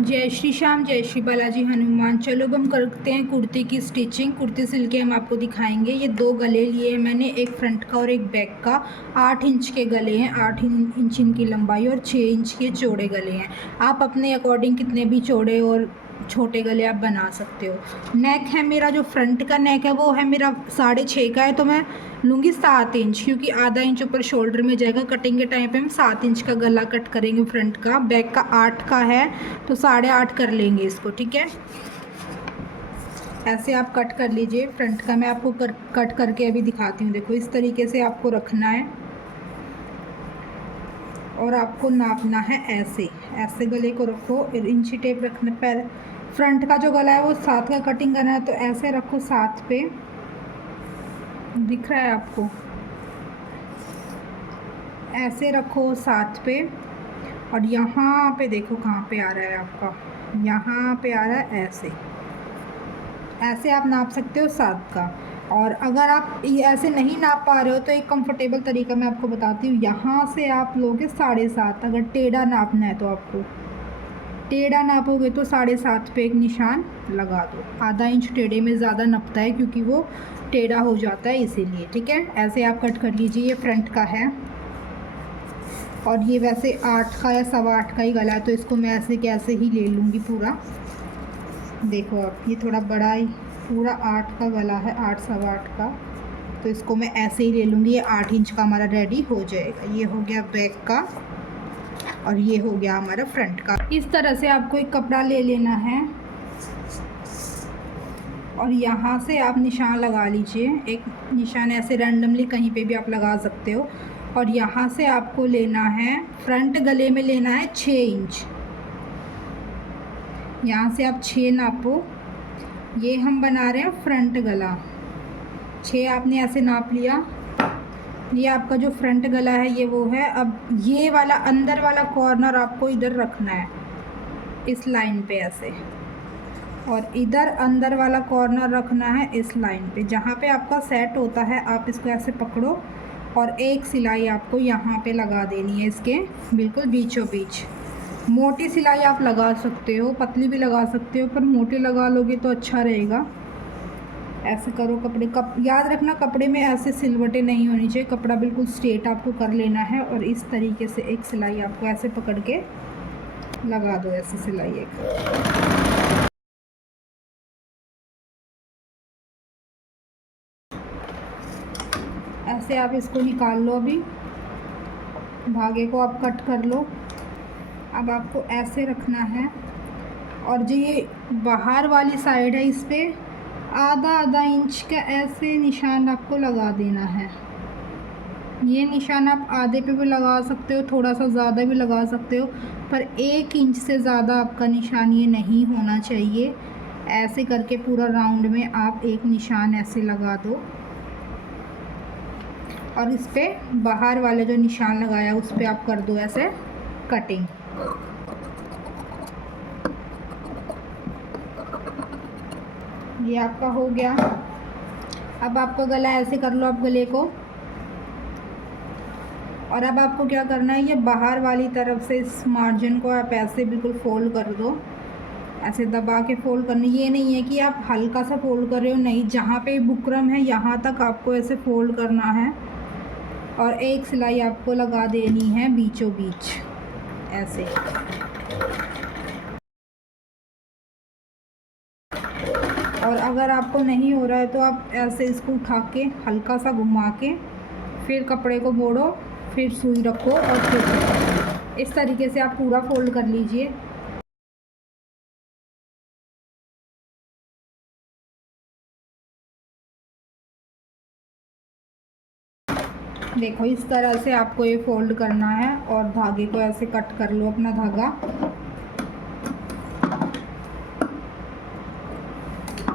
जय श्री श्याम, जय श्री बालाजी हनुमान। चलो अब हम करते हैं कुर्ती की स्टिचिंग। कुर्ती सिल के हम आपको दिखाएंगे। ये 2 गले लिए हैं मैंने, एक फ्रंट का और एक बैक का। 8 इंच के गले हैं, 8 इंच इनकी लंबाई और 6 इंच के चौड़े गले हैं। आप अपने अकॉर्डिंग कितने भी चौड़े और छोटे गले आप बना सकते हो। नेक है मेरा, जो फ्रंट का नेक है वो है मेरा 6.5 का है, तो मैं लूँगी 7 इंच, क्योंकि आधा इंच ऊपर शोल्डर में जाएगा। कटिंग के टाइम पे हम 7 इंच का गला कट करेंगे फ्रंट का। बैक का 8 का है तो 8.5 कर लेंगे इसको, ठीक है। ऐसे आप कट कर लीजिए। फ्रंट का मैं आपको कट करके अभी दिखाती हूँ। देखो इस तरीके से आपको रखना है और आपको नापना है ऐसे ऐसे गले को रखो। इंची टेप रखना। पैर फ्रंट का जो गला है वो 7 का कटिंग करना है, तो ऐसे रखो 7 पे। दिख रहा है आपको? ऐसे रखो 7 पे। और यहाँ पे देखो कहाँ पे आ रहा है आपका, यहाँ पे आ रहा है ऐसे। ऐसे आप नाप सकते हो 7 का। और अगर आप ये ऐसे नहीं नाप पा रहे हो तो एक कंफर्टेबल तरीका मैं आपको बताती हूँ। यहाँ से आप लोगे 7.5। अगर टेढ़ा नापना है तो आपको टेढ़ा नापोगे तो 7.5 पे एक निशान लगा दो। आधा इंच टेढ़े में ज़्यादा नपता है क्योंकि वो टेढ़ा हो जाता है, इसीलिए, ठीक है। ऐसे आप कट कर लीजिए। ये फ्रंट का है और ये वैसे 8 का या 8.25 का ही गला है, तो इसको मैं ऐसे कैसे ही ले लूँगी पूरा। देखो आप, ये थोड़ा बड़ा ही पूरा 8 का गला है, 8 8.25 का, तो इसको मैं ऐसे ही ले लूँगी। ये 8 इंच का हमारा रेडी हो जाएगा। ये हो गया बैक का और ये हो गया हमारा फ्रंट का। इस तरह से आपको एक कपड़ा ले लेना है और यहाँ से आप निशान लगा लीजिए। एक निशान ऐसे रैंडमली कहीं पे भी आप लगा सकते हो। और यहाँ से आपको लेना है, फ्रंट गले में लेना है 6 इंच। यहाँ से आप 6 नापो। ये हम बना रहे हैं फ्रंट गला। 6 आपने ऐसे नाप लिया। ये आपका जो फ्रंट गला है ये वो है। अब ये वाला अंदर वाला कॉर्नर आपको इधर रखना है, इस लाइन पे ऐसे। और इधर अंदर वाला कॉर्नर रखना है इस लाइन पे, जहाँ पे आपका सेट होता है। आप इसको ऐसे पकड़ो और एक सिलाई आपको यहाँ पे लगा देनी है, इसके बिल्कुल बीचों बीच। मोटी सिलाई आप लगा सकते हो, पतली भी लगा सकते हो, पर मोटी लगा लोगे तो अच्छा रहेगा। ऐसे करो। याद रखना, कपड़े में ऐसे सिलवटें नहीं होनी चाहिए। कपड़ा बिल्कुल स्ट्रेट आपको कर लेना है और इस तरीके से एक सिलाई आपको ऐसे पकड़ के लगा दो, ऐसे सिलाई एक। ऐसे आप इसको निकाल लो। अभी धागे को आप कट कर लो। अब आपको ऐसे रखना है और जो ये बाहर वाली साइड है इस पे आधा इंच का ऐसे निशान आपको लगा देना है। ये निशान आप आधे पे भी लगा सकते हो, थोड़ा सा ज़्यादा भी लगा सकते हो, पर 1 इंच से ज़्यादा आपका निशान ये नहीं होना चाहिए। ऐसे करके पूरा राउंड में आप एक निशान ऐसे लगा दो और इस पे बाहर वाले जो निशान लगाया उस पे आप कर दो ऐसे कटिंग। ये आपका हो गया। अब आपका गला ऐसे कर लो आप गले को। और अब आपको क्या करना है, ये बाहर वाली तरफ से इस मार्जिन को आप ऐसे बिल्कुल फोल्ड कर दो। ऐसे दबा के फोल्ड करना। ये नहीं है कि आप हल्का सा फोल्ड कर रहे हो, नहीं, जहाँ पे बुकरम है यहाँ तक आपको ऐसे फोल्ड करना है। और एक सिलाई आपको लगा देनी है बीचों बीच ऐसे। और अगर आपको नहीं हो रहा है तो आप ऐसे इसको उठा के हल्का सा घुमा के फिर कपड़े को मोड़ो, फिर सुई रखो और फिर इस तरीके से आप पूरा फोल्ड कर लीजिए। देखो इस तरह से आपको ये फोल्ड करना है और धागे को ऐसे कट कर लो अपना धागा।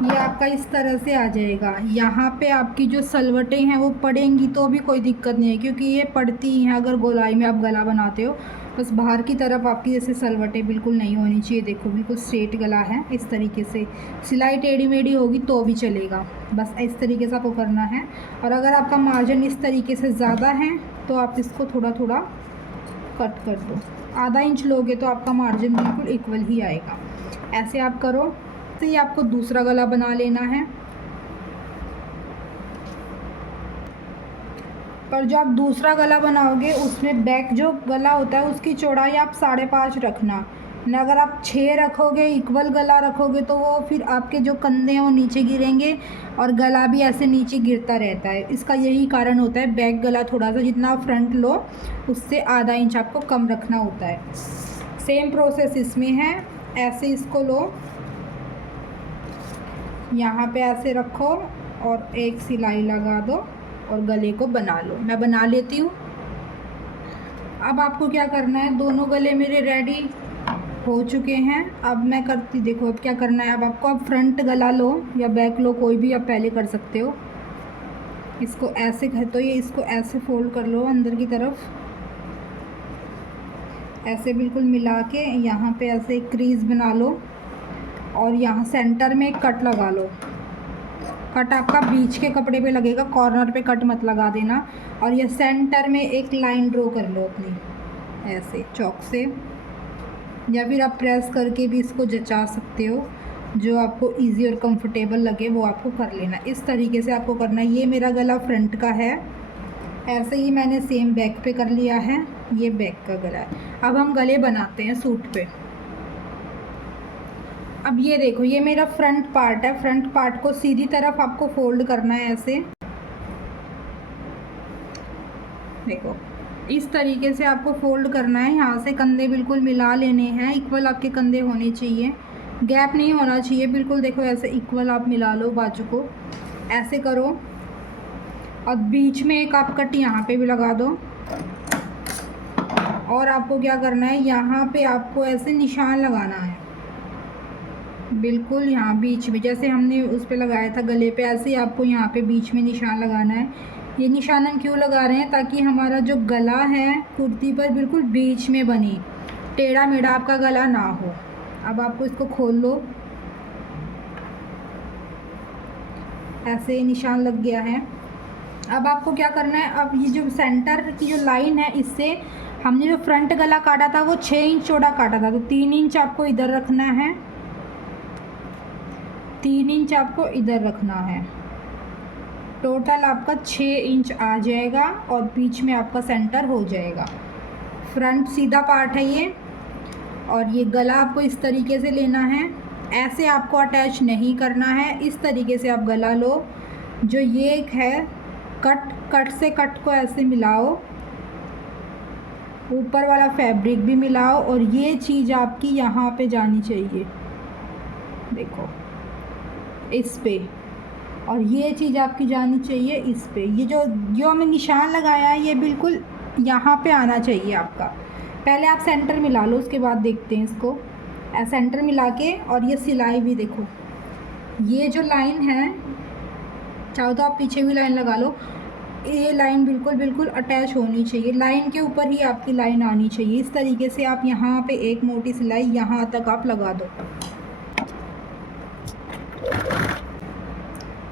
ये आपका इस तरह से आ जाएगा। यहाँ पे आपकी जो सलवटें हैं वो पड़ेंगी तो भी कोई दिक्कत नहीं है, क्योंकि ये पड़ती ही हैं अगर गोलाई में आप गला बनाते हो। बस बाहर की तरफ आपकी जैसे सलवटें बिल्कुल नहीं होनी चाहिए। देखो बिल्कुल स्ट्रेट गला है। इस तरीके से सिलाई टेढ़ी मेढ़ी होगी तो भी चलेगा, बस इस तरीके से आपको करना है। और अगर आपका मार्जिन इस तरीके से ज़्यादा है तो आप इसको थोड़ा थोड़ा कट कर दो। आधा इंच लोगे तो आपका मार्जिन बिल्कुल इक्वल ही आएगा। ऐसे आप करो। तो ये आपको दूसरा गला बना लेना है। पर जो आप दूसरा गला बनाओगे उसमें बैक जो गला होता है उसकी चौड़ाई आप 5.5 रखना ना। अगर आप 6 रखोगे, इक्वल गला रखोगे, तो वो फिर आपके जो कंधे हैं वो नीचे गिरेंगे और गला भी ऐसे नीचे गिरता रहता है। इसका यही कारण होता है। बैक गला थोड़ा सा जितना आप फ्रंट लो उससे आधा इंच आपको कम रखना होता है। सेम प्रोसेस इसमें है। ऐसे इसको लो, यहाँ पे ऐसे रखो और एक सिलाई लगा दो और गले को बना लो। मैं बना लेती हूँ। अब आपको क्या करना है, दोनों गले मेरे रेडी हो चुके हैं। अब मैं करती, देखो अब क्या करना है। अब आपको अब फ्रंट गला लो या बैक लो, कोई भी आप पहले कर सकते हो। इसको ऐसे तो ये इसको ऐसे फोल्ड कर लो अंदर की तरफ, ऐसे बिल्कुल मिला के यहाँ पे ऐसे एक क्रीज बना लो और यहाँ सेंटर में एक कट लगा लो। कट आपका बीच के कपड़े पे लगेगा, कॉर्नर पे कट मत लगा देना। और ये सेंटर में एक लाइन ड्रॉ कर लो अपनी, ऐसे चॉक से, या फिर आप प्रेस करके भी इसको जचा सकते हो। जो आपको इजी और कंफर्टेबल लगे वो आपको कर लेना। इस तरीके से आपको करना है। ये मेरा गला फ्रंट का है। ऐसे ही मैंने सेम बैक पे कर लिया है। ये बैक का गला है। अब हम गले बनाते हैं सूट पे। अब ये देखो, ये मेरा फ्रंट पार्ट है। फ्रंट पार्ट को सीधी तरफ आपको फोल्ड करना है ऐसे। देखो इस तरीके से आपको फोल्ड करना है। यहाँ से कंधे बिल्कुल मिला लेने हैं। इक्वल आपके कंधे होने चाहिए, गैप नहीं होना चाहिए बिल्कुल। देखो ऐसे इक्वल आप मिला लो बाजू को, ऐसे करो। और बीच में एक आप कट यहाँ पे भी लगा दो। और आपको क्या करना है, यहाँ पे आपको ऐसे निशान लगाना है बिल्कुल यहाँ बीच में, जैसे हमने उस पे लगाया था गले पे, ऐसे ही आपको यहाँ पे बीच में निशान लगाना है। ये निशान हम क्यों लगा रहे हैं, ताकि हमारा जो गला है कुर्ती पर बिल्कुल बीच में बने, टेढ़ा मेढ़ा आपका गला ना हो। अब आपको इसको खोल लो, ऐसे निशान लग गया है। अब आपको क्या करना है, अब ये जो सेंटर की जो लाइन है, इससे हमने जो फ्रंट गला काटा था वो 6 इंच चौड़ा काटा था, तो 3 इंच आपको इधर रखना है, 3 इंच आपको इधर रखना है। टोटल आपका 6 इंच आ जाएगा और बीच में आपका सेंटर हो जाएगा। फ्रंट सीधा पार्ट है ये। और ये गला आपको इस तरीके से लेना है, ऐसे आपको अटैच नहीं करना है। इस तरीके से आप गला लो। जो ये एक है कट से कट को ऐसे मिलाओ, ऊपर वाला फैब्रिक भी मिलाओ और ये चीज़ आपकी यहाँ पे जानी चाहिए, देखो इस पे, और ये चीज़ आपकी जानी चाहिए इस पे। ये जो हमें निशान लगाया है ये बिल्कुल यहाँ पे आना चाहिए आपका। पहले आप सेंटर मिला लो, उसके बाद देखते हैं इसको। सेंटर मिला के, और ये सिलाई भी देखो, ये जो लाइन है, चाहो तो आप पीछे भी लाइन लगा लो, ये लाइन बिल्कुल अटैच होनी चाहिए, लाइन के ऊपर ही आपकी लाइन आनी चाहिए। इस तरीके से आप यहाँ पे एक मोटी सिलाई यहाँ तक आप लगा दो।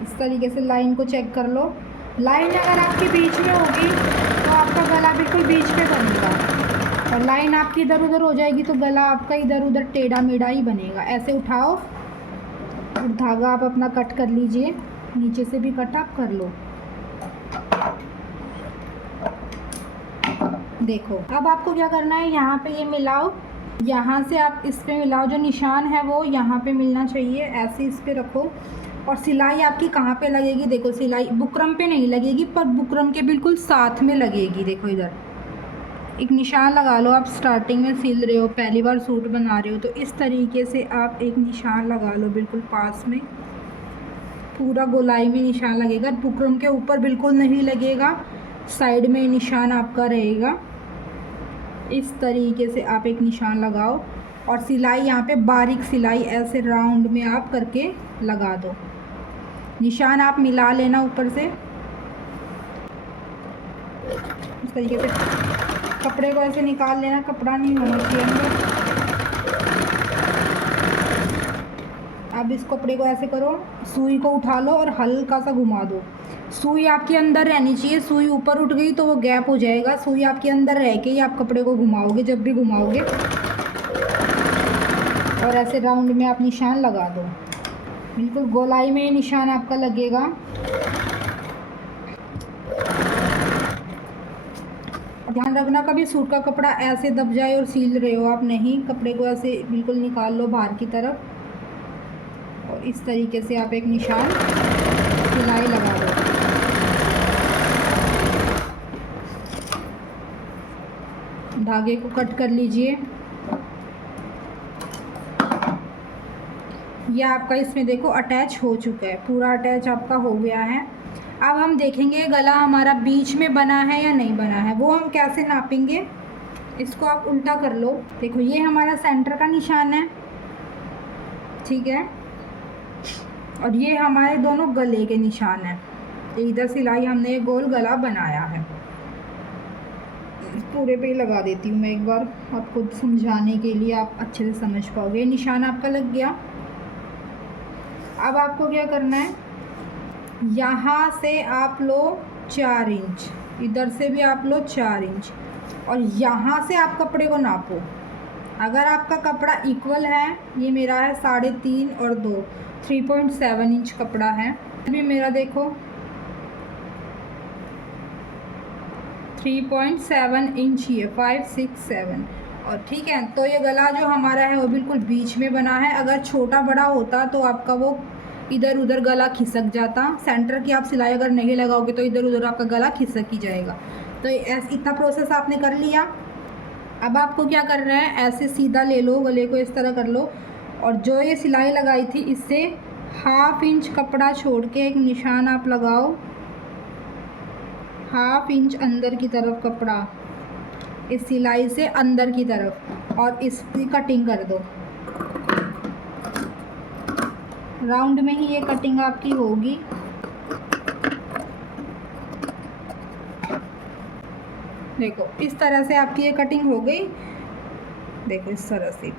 इस तरीके से लाइन को चेक कर लो। लाइन अगर आपकी बीच में होगी तो आपका गला बिल्कुल बीच पे बनेगा, और लाइन आपकी इधर उधर हो जाएगी तो गला आपका इधर उधर टेढ़ा मेढ़ा ही बनेगा। ऐसे उठाओ और धागा आप अपना कट कर लीजिए, नीचे से भी कट आप कर लो। देखो अब आपको क्या करना है, यहाँ पे ये मिलाओ, यहाँ से आप इस पे मिलाओ, जो निशान है वो यहाँ पे मिलना चाहिए। ऐसे इस पे रखो। और सिलाई आपकी कहाँ पे लगेगी, देखो सिलाई बुकरम पे नहीं लगेगी, पर बुकरम के बिल्कुल साथ में लगेगी। देखो इधर एक निशान लगा लो। आप स्टार्टिंग में सिल रहे हो, पहली बार सूट बना रहे हो, तो इस तरीके से आप एक निशान लगा लो बिल्कुल पास में, पूरा गोलाई में निशान लगेगा। बुकरम के ऊपर बिल्कुल नहीं लगेगा, साइड में निशान आपका रहेगा। इस तरीके से आप एक निशान लगाओ और सिलाई यहाँ पे बारीक सिलाई ऐसे राउंड में आप करके लगा दो। निशान आप मिला लेना ऊपर से, इस तरीके से कपड़े को ऐसे निकाल लेना, कपड़ा नहीं होना चाहिए अंदर। अब इस कपड़े को ऐसे करो, सुई को उठा लो और हल्का सा घुमा दो। सुई आपके अंदर रहनी चाहिए, सुई ऊपर उठ गई तो वो गैप हो जाएगा। सुई आपके अंदर रह के ही आप कपड़े को घुमाओगे, जब भी घुमाओगे। और ऐसे राउंड में आप निशान लगा दो, बिल्कुल गोलाई में निशान आपका लगेगा। ध्यान रखना कभी सूट का कपड़ा ऐसे दब जाए और सील रहे हो आप, नहीं, कपड़े को ऐसे बिल्कुल निकाल लो बाहर की तरफ और इस तरीके से आप एक निशान सिलाई लगा दो। धागे को कट कर लीजिए। यह आपका इसमें देखो अटैच हो चुका है, पूरा अटैच आपका हो गया है। अब हम देखेंगे गला हमारा बीच में बना है या नहीं बना है, वो हम कैसे नापेंगे। इसको आप उल्टा कर लो, देखो ये हमारा सेंटर का निशान है, ठीक है, और ये हमारे दोनों गले के निशान हैं। इधर सिलाई हमने ये गोल गला बनाया है। पूरे पे ही लगा देती हूँ मैं एक बार आपको समझाने के लिए, आप अच्छे से समझ पाओगे। निशान आपका लग गया। अब आपको क्या करना है, यहाँ से आप लो 4 इंच, इधर से भी आप लो 4 इंच, और यहाँ से आप कपड़े को नापो। अगर आपका कपड़ा इक्वल है, ये मेरा है 3.5 और 2, 3.7 इंच कपड़ा है। अभी मेरा देखो 3.7 इंच ही है, 5, 6, 7, और ठीक है। तो ये गला जो हमारा है वो बिल्कुल बीच में बना है। अगर छोटा बड़ा होता तो आपका वो इधर उधर गला खिसक जाता। सेंटर की आप सिलाई अगर नहीं लगाओगे तो इधर उधर आपका गला खिसक ही जाएगा। तो इतना प्रोसेस आपने कर लिया। अब आपको क्या करना है, ऐसे सीधा ले लो, गले को इस तरह कर लो, और जो ये सिलाई लगाई थी इससे 1/2 इंच कपड़ा छोड़ के एक निशान आप लगाओ, 1/2 इंच अंदर की तरफ कपड़ा, इस सिलाई से अंदर की तरफ, और इसकी कटिंग कर दो। राउंड में ही ये कटिंग आपकी होगी। देखो इस तरह से आपकी ये कटिंग हो गई, देखो इस तरह से।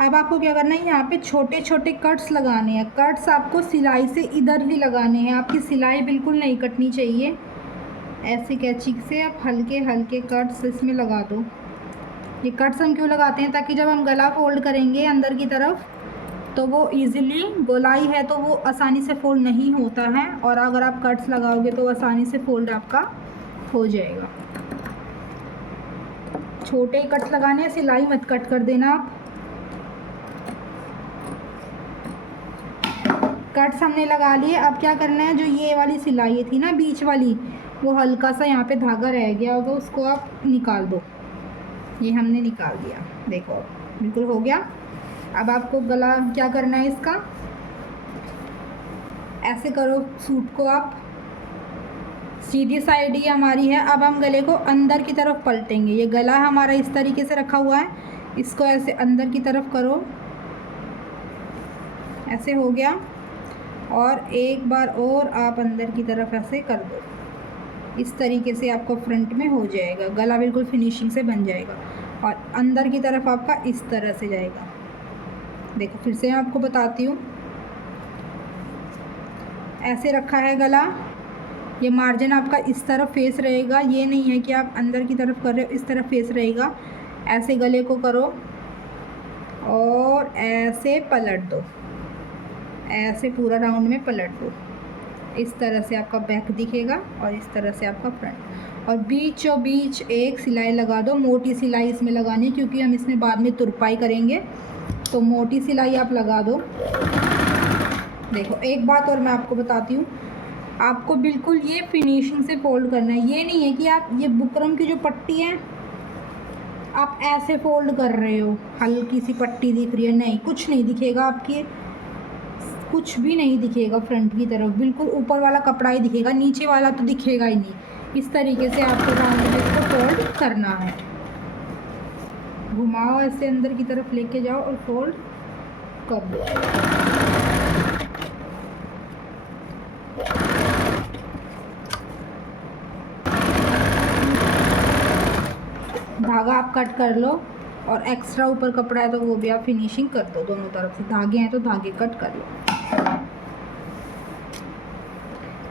अब आपको क्या करना है, यहाँ पे छोटे छोटे कट्स लगाने हैं। कट्स आपको सिलाई से इधर ही लगाने हैं, आपकी सिलाई बिल्कुल नहीं कटनी चाहिए। ऐसे कैंची से आप हल्के हल्के कट्स इसमें लगा दो। ये कट्स हम क्यों लगाते हैं, ताकि जब हम गला फोल्ड करेंगे अंदर की तरफ तो वो इजीली, गोलाई है तो वो आसानी से फोल्ड नहीं होता है, और अगर आप कट्स लगाओगे तो आसानी से फोल्ड आपका हो जाएगा। छोटे कट लगाने हैं, सिलाई मत कट कर देना आप। कट्स हमने लगा लिए। अब क्या करना है, जो ये वाली सिलाई थी ना बीच वाली, वो हल्का सा यहाँ पे धागा रह गया होगा, उसको आप निकाल दो। ये हमने निकाल दिया, देखो बिल्कुल हो गया। अब आपको गला क्या करना है, इसका ऐसे करो, सूट को आप सीधी साइड ही हमारी है। अब हम गले को अंदर की तरफ पलटेंगे। ये गला हमारा इस तरीके से रखा हुआ है, इसको ऐसे अंदर की तरफ करो, ऐसे हो गया। और एक बार और आप अंदर की तरफ ऐसे कर दो, इस तरीके से आपको फ्रंट में हो जाएगा। गला बिल्कुल फिनिशिंग से बन जाएगा, और अंदर की तरफ आपका इस तरह से जाएगा। देखो फिर से मैं आपको बताती हूँ, ऐसे रखा है गला, ये मार्जिन आपका इस तरफ फेस रहेगा। ये नहीं है कि आप अंदर की तरफ कर रहे हो, इस तरफ फेस रहेगा। ऐसे गले को करो और ऐसे पलट दो, ऐसे पूरा राउंड में पलट दो। इस तरह से आपका बैक दिखेगा और इस तरह से आपका फ्रंट। और बीचों बीच एक सिलाई लगा दो, मोटी सिलाई इसमें लगानी है क्योंकि हम इसमें बाद में तुरपाई करेंगे, तो मोटी सिलाई आप लगा दो। देखो एक बात और मैं आपको बताती हूँ, आपको बिल्कुल ये फिनिशिंग से फोल्ड करना है। ये नहीं है कि आप ये बुकरम की जो पट्टी है आप ऐसे फोल्ड कर रहे हो, हल्की सी पट्टी दिख रही है, नहीं, कुछ नहीं दिखेगा आपकी, कुछ भी नहीं दिखेगा। फ्रंट की तरफ बिल्कुल ऊपर वाला कपड़ा ही दिखेगा, नीचे वाला तो दिखेगा ही नहीं। इस तरीके से आपको राउंड में इसको फोल्ड करना है। घुमाओ, ऐसे अंदर की तरफ लेके जाओ और फोल्ड कर दो। धागा आप कट कर लो, और एक्स्ट्रा ऊपर कपड़ा है तो वो भी आप फिनिशिंग कर दो। दोनों तरफ से धागे हैं तो धागे कट कर लो।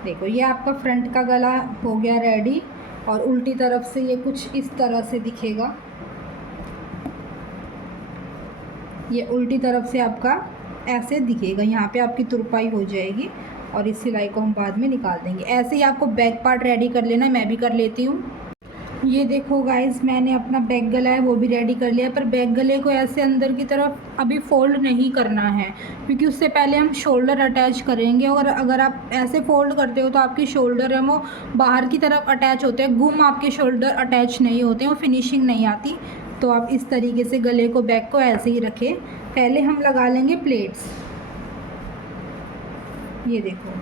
देखो ये आपका फ्रंट का गला हो गया रेडी। और उल्टी तरफ से ये कुछ इस तरह से दिखेगा। ये उल्टी तरफ से आपका ऐसे दिखेगा, यहाँ पे आपकी तुरपाई हो जाएगी और इस सिलाई को हम बाद में निकाल देंगे। ऐसे ही आपको बैक पार्ट रेडी कर लेना, मैं भी कर लेती हूँ। ये देखो गाइस, मैंने अपना बैक गला है वो भी रेडी कर लिया, पर बैक गले को ऐसे अंदर की तरफ अभी फोल्ड नहीं करना है, क्योंकि उससे पहले हम शोल्डर अटैच करेंगे। और अगर आप ऐसे फोल्ड करते हो तो आपकी शोल्डर है वो बाहर की तरफ अटैच होते हैं, गुम आपके शोल्डर अटैच नहीं होते हैं, वो फिनिशिंग नहीं आती। तो आप इस तरीके से गले को, बैक को ऐसे ही रखें। पहले हम लगा लेंगे प्लेट्स। ये देखो,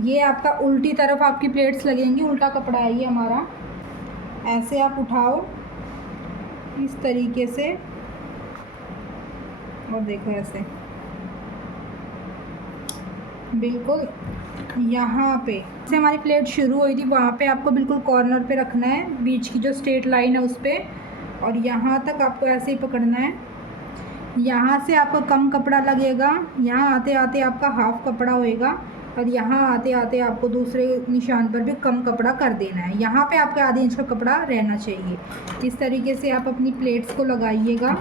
ये आपका उल्टी तरफ आपकी प्लेट्स लगेंगी, उल्टा कपड़ा है ये हमारा। ऐसे आप उठाओ इस तरीके से और देखो ऐसे बिल्कुल यहाँ पे से हमारी प्लेट शुरू हुई थी, वहाँ पे आपको बिल्कुल कॉर्नर पे रखना है, बीच की जो स्ट्रेट लाइन है उस पर। और यहाँ तक आपको ऐसे ही पकड़ना है। यहाँ से आपको कम कपड़ा लगेगा, यहाँ आते आते आपका हाफ कपड़ा होएगा, और यहाँ आते आते आपको दूसरे निशान पर भी कम कपड़ा कर देना है। यहाँ पे आपका आधे इंच का कपड़ा रहना चाहिए। इस तरीके से आप अपनी प्लेट्स को लगाइएगा।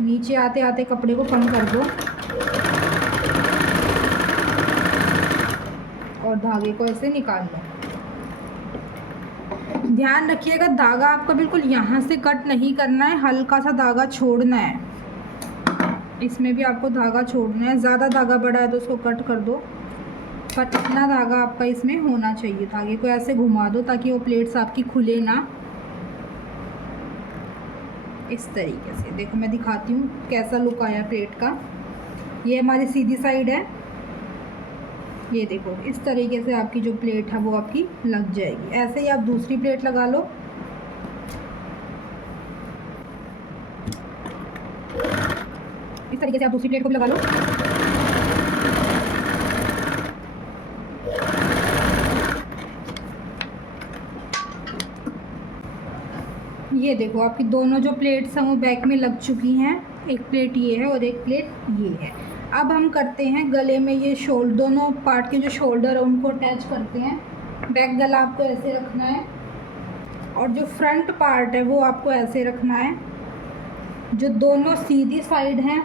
नीचे आते आते कपड़े को कम कर दो और धागे को ऐसे निकाल लो। ध्यान रखिएगा, धागा आपको बिल्कुल यहाँ से कट नहीं करना है, हल्का सा धागा छोड़ना है। इसमें भी आपको धागा छोड़ना है। ज़्यादा धागा बड़ा है तो उसको कट कर दो, पर इतना धागा आपका इसमें होना चाहिए। धागे को ऐसे घुमा दो ताकि वो प्लेट्स आपकी खुले ना। इस तरीके से देखो, मैं दिखाती हूँ कैसा लुक आया प्लेट का। ये हमारी सीधी साइड है। ये देखो, इस तरीके से आपकी जो प्लेट है वो आपकी लग जाएगी। ऐसे ही आप दूसरी प्लेट लगा लो। इस तरीके से आप दूसरी प्लेट को भी लगा लो। ये देखो, आपकी दोनों जो प्लेट्स हैं वो बैक में लग चुकी हैं। एक प्लेट ये है और एक प्लेट ये है। अब हम करते हैं गले में ये दोनों पार्ट के जो शोल्डर है उनको अटैच करते हैं। बैक गला आपको ऐसे रखना है और जो फ्रंट पार्ट है वो आपको ऐसे रखना है। जो दोनों सीधी साइड हैं,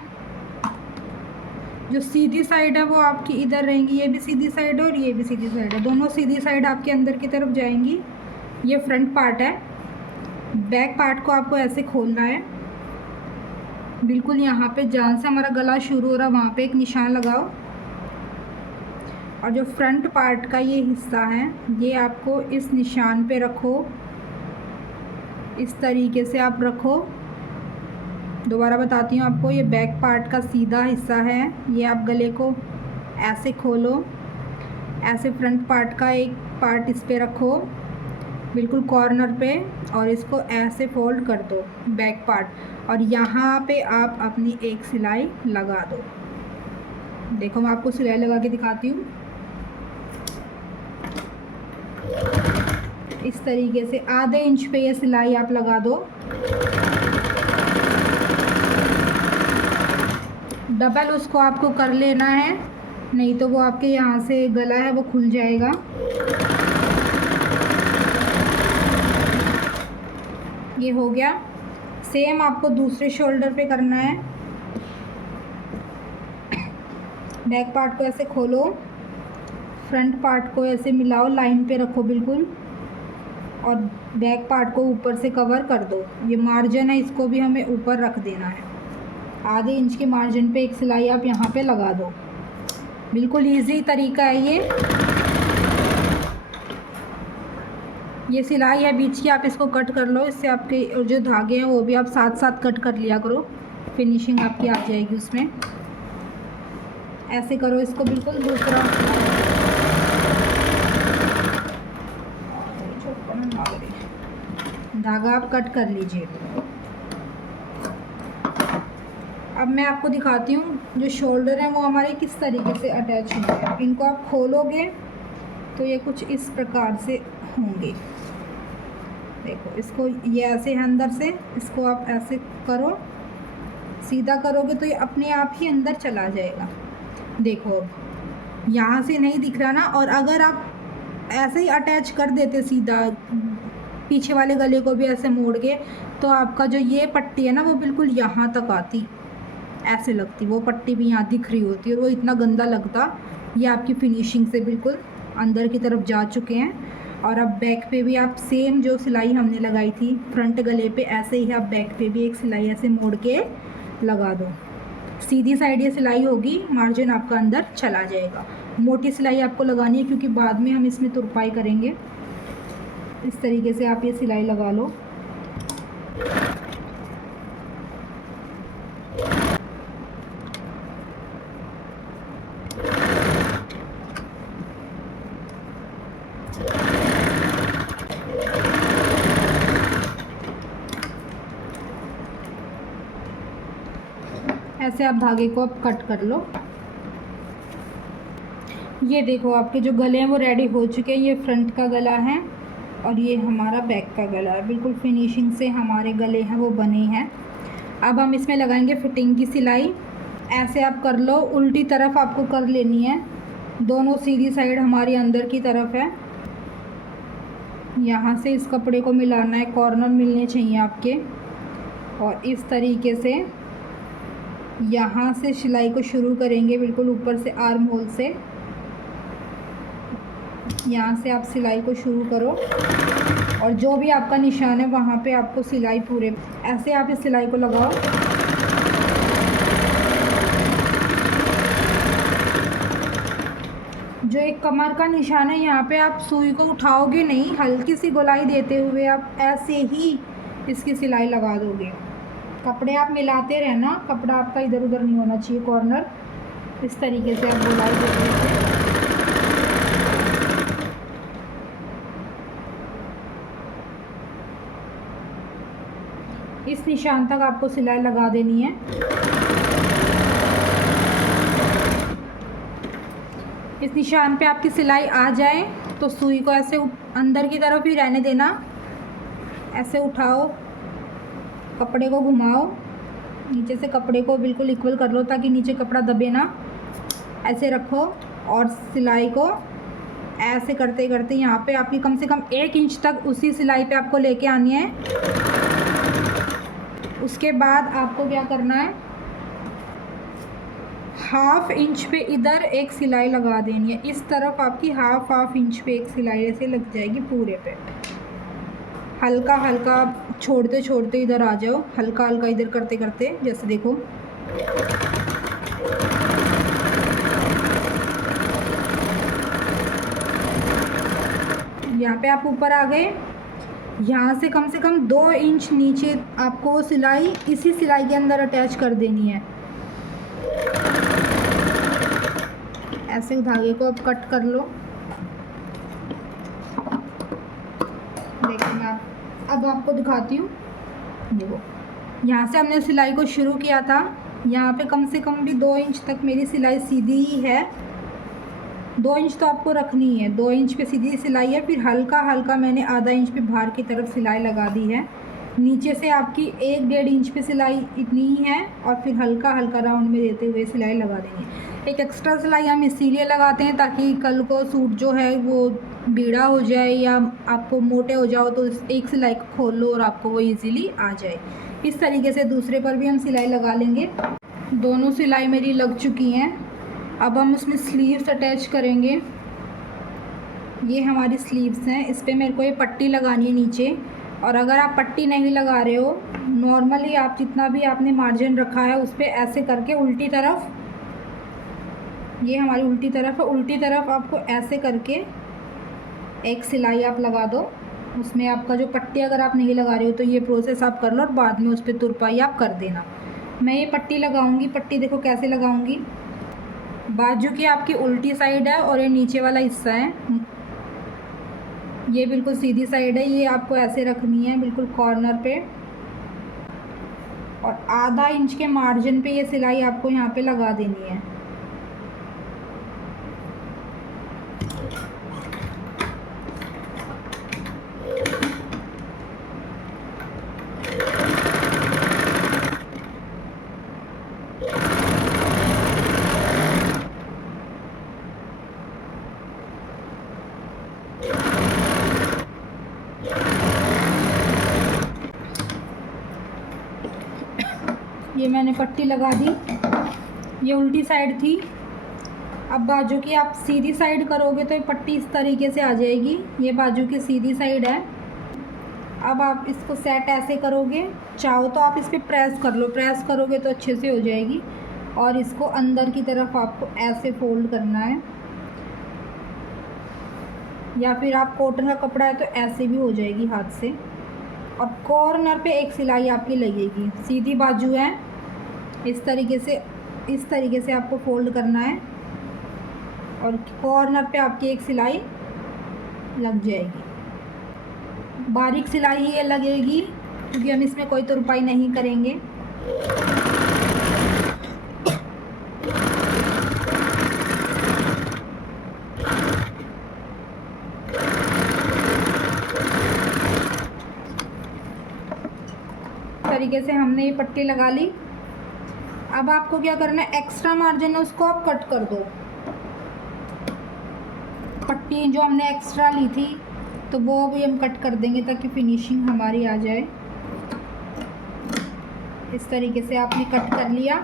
जो सीधी साइड है वो आपकी इधर रहेंगी। ये भी सीधी साइड है और ये भी सीधी साइड है, दोनों सीधी साइड आपके अंदर की तरफ जाएंगी। ये फ्रंट पार्ट है। बैक पार्ट को आपको ऐसे खोलना है, बिल्कुल यहाँ पे जहाँ से हमारा गला शुरू हो रहा है वहाँ पे एक निशान लगाओ। और जो फ्रंट पार्ट का ये हिस्सा है ये आपको इस निशान पे रखो। इस तरीके से आप रखो। दोबारा बताती हूँ आपको, ये बैक पार्ट का सीधा हिस्सा है। ये आप गले को ऐसे खोलो, ऐसे फ्रंट पार्ट का एक पार्ट इस पे रखो बिल्कुल कॉर्नर पे, और इसको ऐसे फोल्ड कर दो बैक पार्ट, और यहाँ पे आप अपनी एक सिलाई लगा दो। देखो, मैं आपको सिलाई लगा के दिखाती हूँ। इस तरीके से आधे इंच पे ये सिलाई आप लगा दो। डबल उसको आपको कर लेना है, नहीं तो वो आपके यहाँ से गला है वो खुल जाएगा। ये हो गया। सेम आपको दूसरे शोल्डर पे करना है। बैक पार्ट को ऐसे खोलो, फ्रंट पार्ट को ऐसे मिलाओ, लाइन पे रखो बिल्कुल, और बैक पार्ट को ऊपर से कवर कर दो। ये मार्जिन है, इसको भी हमें ऊपर रख देना है। आधे इंच के मार्जिन पे एक सिलाई आप यहाँ पे लगा दो। बिल्कुल इजी तरीका है ये सिलाई है बीच की, आप इसको कट कर लो। इससे आपके जो धागे हैं वो भी आप साथ साथ कट कर लिया करो, फिनिशिंग आपकी आ जाएगी उसमें। ऐसे करो इसको बिल्कुल। दूसरा धागा आप कट कर लीजिए। अब मैं आपको दिखाती हूँ जो शोल्डर हैं वो हमारे किस तरीके से अटैच होंगे। इनको आप खोलोगे तो ये कुछ इस प्रकार से होंगे। देखो, इसको ये ऐसे है अंदर से, इसको आप ऐसे करो सीधा करोगे तो ये अपने आप ही अंदर चला जाएगा। देखो अब यहाँ से नहीं दिख रहा ना, और अगर आप ऐसे ही अटैच कर देते सीधा पीछे वाले गले को भी ऐसे मोड़ के, तो आपका जो ये पट्टी है ना वो बिल्कुल यहाँ तक आती, ऐसे लगती, वो पट्टी भी यहाँ दिख रही होती और वो इतना गंदा लगता। ये आपकी फिनिशिंग से बिल्कुल अंदर की तरफ जा चुके हैं। और अब बैक पे भी आप सेम जो सिलाई हमने लगाई थी फ्रंट गले पे, ऐसे ही आप बैक पे भी एक सिलाई ऐसे मोड़ के लगा दो। सीधी साइड ये सिलाई होगी, मार्जिन आपका अंदर चला जाएगा। मोटी सिलाई आपको लगानी है क्योंकि बाद में हम इसमें तुरपाई करेंगे। इस तरीके से आप ये सिलाई लगा लो। ऐसे आप धागे को अब कट कर लो। ये देखो आपके जो गले हैं वो रेडी हो चुके हैं। ये फ्रंट का गला है और ये हमारा बैक का गला है। बिल्कुल फिनिशिंग से हमारे गले हैं वो बने हैं। अब हम इसमें लगाएंगे फिटिंग की सिलाई। ऐसे आप कर लो, उल्टी तरफ आपको कर लेनी है, दोनों सीधी साइड हमारी अंदर की तरफ है। यहाँ से इस कपड़े को मिलाना है, कॉर्नर मिलने चाहिए आपके, और इस तरीके से यहाँ से सिलाई को शुरू करेंगे, बिल्कुल ऊपर से आर्म होल से। यहाँ से आप सिलाई को शुरू करो और जो भी आपका निशान है वहाँ पे आपको सिलाई पूरे ऐसे आप इस सिलाई को लगाओ। जो एक कमर का निशान है यहाँ पे आप सुई को उठाओगे नहीं, हल्की सी गोलाई देते हुए आप ऐसे ही इसकी सिलाई लगा दोगे। कपड़े आप मिलाते रहना, कपड़ा आपका इधर उधर नहीं होना चाहिए, कॉर्नर। इस तरीके से आप गोलाई देते हैं। इस निशान तक आपको सिलाई लगा देनी है। इस निशान पे आपकी सिलाई आ जाए तो सुई को ऐसे अंदर की तरफ ही रहने देना। ऐसे उठाओ, कपड़े को घुमाओ, नीचे से कपड़े को बिल्कुल इक्वल कर लो ताकि नीचे कपड़ा दबे ना। ऐसे रखो और सिलाई को ऐसे करते करते यहाँ पे आपकी कम से कम 1 इंच तक उसी सिलाई पे आपको लेके आनी है। उसके बाद आपको क्या करना है, 1/2 इंच पे इधर एक सिलाई लगा देनी है। इस तरफ आपकी 1/2 इंच पे एक सिलाई ऐसे लग जाएगी पूरे पे। हल्का हल्का छोड़ते छोड़ते इधर आ जाओ, हल्का हल्का इधर करते करते, जैसे देखो। यहाँ पे आप ऊपर आ गए। यहाँ से कम 2 इंच नीचे आपको वो सिलाई इसी सिलाई के अंदर अटैच कर देनी है। ऐसे धागे को अब कट कर लो। देखो मैं अब आपको दिखाती हूँ। देखो यहाँ से हमने सिलाई को शुरू किया था, यहाँ पे कम से कम भी 2 इंच तक मेरी सिलाई सीधी ही है। 2 इंच तो आपको रखनी है, 2 इंच पे सीधी सिलाई है। फिर हल्का हल्का मैंने आधा इंच पे बाहर की तरफ सिलाई लगा दी है। नीचे से आपकी 1-1.5 इंच पे सिलाई इतनी ही है, और फिर हल्का हल्का राउंड में देते हुए सिलाई लगा देंगे। एक एक्स्ट्रा सिलाई हम इसीलिए लगाते हैं ताकि कल को सूट जो है वो बीड़ा हो जाए या आपको मोटे हो जाओ तो एक सिलाई को खोल लो और आपको वो इजीली आ जाए। इस तरीके से दूसरे पर भी हम सिलाई लगा लेंगे। दोनों सिलाई मेरी लग चुकी हैं। अब हम उसमें स्लीव्स अटैच करेंगे। ये हमारी स्लीव्स हैं, इस पर मेरे को ये पट्टी लगानी है नीचे। और अगर आप पट्टी नहीं लगा रहे हो, नॉर्मली आप जितना भी आपने मार्जिन रखा है उस पर ऐसे करके उल्टी तरफ, ये हमारी उल्टी तरफ है, उल्टी तरफ आपको ऐसे करके एक सिलाई आप लगा दो। उसमें आपका जो पट्टी अगर आप नहीं लगा रहे हो तो ये प्रोसेस आप कर लो और बाद में उस पर तुरपाई आप कर देना। मैं ये पट्टी लगाऊंगी। पट्टी देखो कैसे लगाऊंगी। बाजू की आपकी उल्टी साइड है और ये नीचे वाला हिस्सा है, ये बिल्कुल सीधी साइड है। ये आपको ऐसे रखनी है बिल्कुल कॉर्नर पे, और आधा इंच के मार्जिन पे ये सिलाई आपको यहाँ पे लगा देनी है। ये मैंने पट्टी लगा दी, ये उल्टी साइड थी। अब बाजू की आप सीधी साइड करोगे तो ये पट्टी इस तरीके से आ जाएगी, ये बाजू की सीधी साइड है। अब आप इसको सेट ऐसे करोगे, चाहो तो आप इस पर प्रेस कर लो, प्रेस करोगे तो अच्छे से हो जाएगी। और इसको अंदर की तरफ आपको ऐसे फोल्ड करना है, या फिर आप कॉटन का कपड़ा है तो ऐसे भी हो जाएगी हाथ से। और कॉर्नर पे एक सिलाई आपकी लगेगी, सीधी बाजू है, इस तरीके से आपको फोल्ड करना है और कॉर्नर पे आपकी एक सिलाई लग जाएगी। बारीक सिलाई ही ये लगेगी क्योंकि हम इसमें कोई तुरपाई नहीं करेंगे। तरीके से हमने ये पट्टी लगा ली। अब आपको क्या करना है, एक्स्ट्रा मार्जिन है उसको आप कट कर दो। पट्टी जो हमने एक्स्ट्रा ली थी तो वो भी हम कट कर देंगे ताकि फिनिशिंग हमारी आ जाए। इस तरीके से आपने कट कर लिया।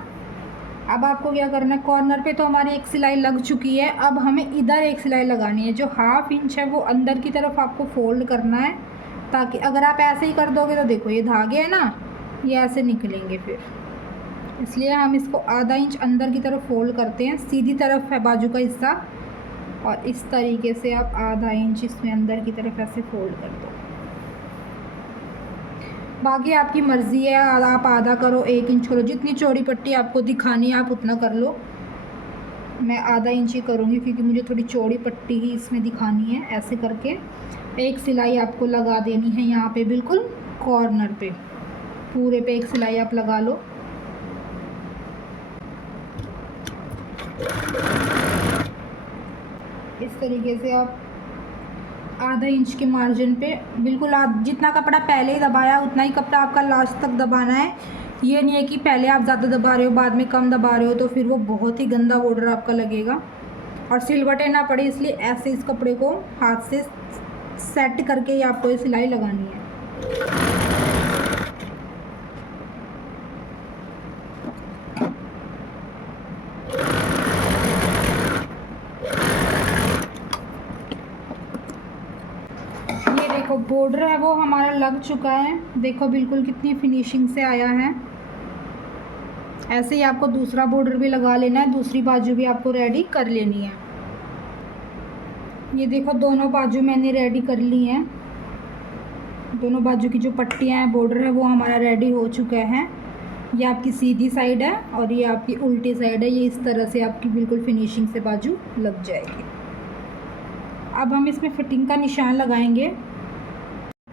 अब आपको क्या करना है, कॉर्नर पे तो हमारी एक सिलाई लग चुकी है, अब हमें इधर एक सिलाई लगानी है। जो 1/2 इंच है वो अंदर की तरफ आपको फोल्ड करना है, ताकि अगर आप ऐसे ही कर दोगे तो देखो ये धागे है ना, ये ऐसे निकलेंगे फिर। इसलिए हम इसको आधा इंच अंदर की तरफ फोल्ड करते हैं, सीधी तरफ है बाजू का हिस्सा, और इस तरीके से आप आधा इंच इसमें अंदर की तरफ ऐसे फोल्ड कर दो। बाकी आपकी मर्ज़ी है, आप आधा करो 1 इंच करो, जितनी चौड़ी पट्टी आपको दिखानी है आप उतना कर लो। मैं आधा इंच ही करूँगी क्योंकि मुझे थोड़ी चौड़ी पट्टी ही इसमें दिखानी है। ऐसे करके एक सिलाई आपको लगा देनी है यहाँ पे, बिल्कुल कॉर्नर पे, पूरे पे एक सिलाई आप लगा लो। इस तरीके से आप आधा इंच के मार्जिन पे बिल्कुल जितना कपड़ा पहले ही दबाया उतना ही कपड़ा आपका लास्ट तक दबाना है। ये नहीं है कि पहले आप ज़्यादा दबा रहे हो बाद में कम दबा रहे हो, तो फिर वो बहुत ही गंदा बॉर्डर आपका लगेगा और सिलवटें ना पड़े। इसलिए ऐसे इस कपड़े को हाथ से सेट करके ही आपको ये सिलाई लगानी है। देखो बॉर्डर है वो हमारा लग चुका है, देखो बिल्कुल कितनी फिनिशिंग से आया है। ऐसे ही आपको दूसरा बॉर्डर भी लगा लेना है, दूसरी बाजू भी आपको रेडी कर लेनी है। ये देखो दोनों बाजू मैंने रेडी कर ली हैं, दोनों बाजू की जो पट्टियाँ हैं बॉर्डर है वो हमारा रेडी हो चुका है। ये आपकी सीधी साइड है और ये आपकी उल्टी साइड है। ये इस तरह से आपकी बिल्कुल फिनिशिंग से बाजू लग जाएगी। अब हम इसमें फिटिंग का निशान लगाएंगे।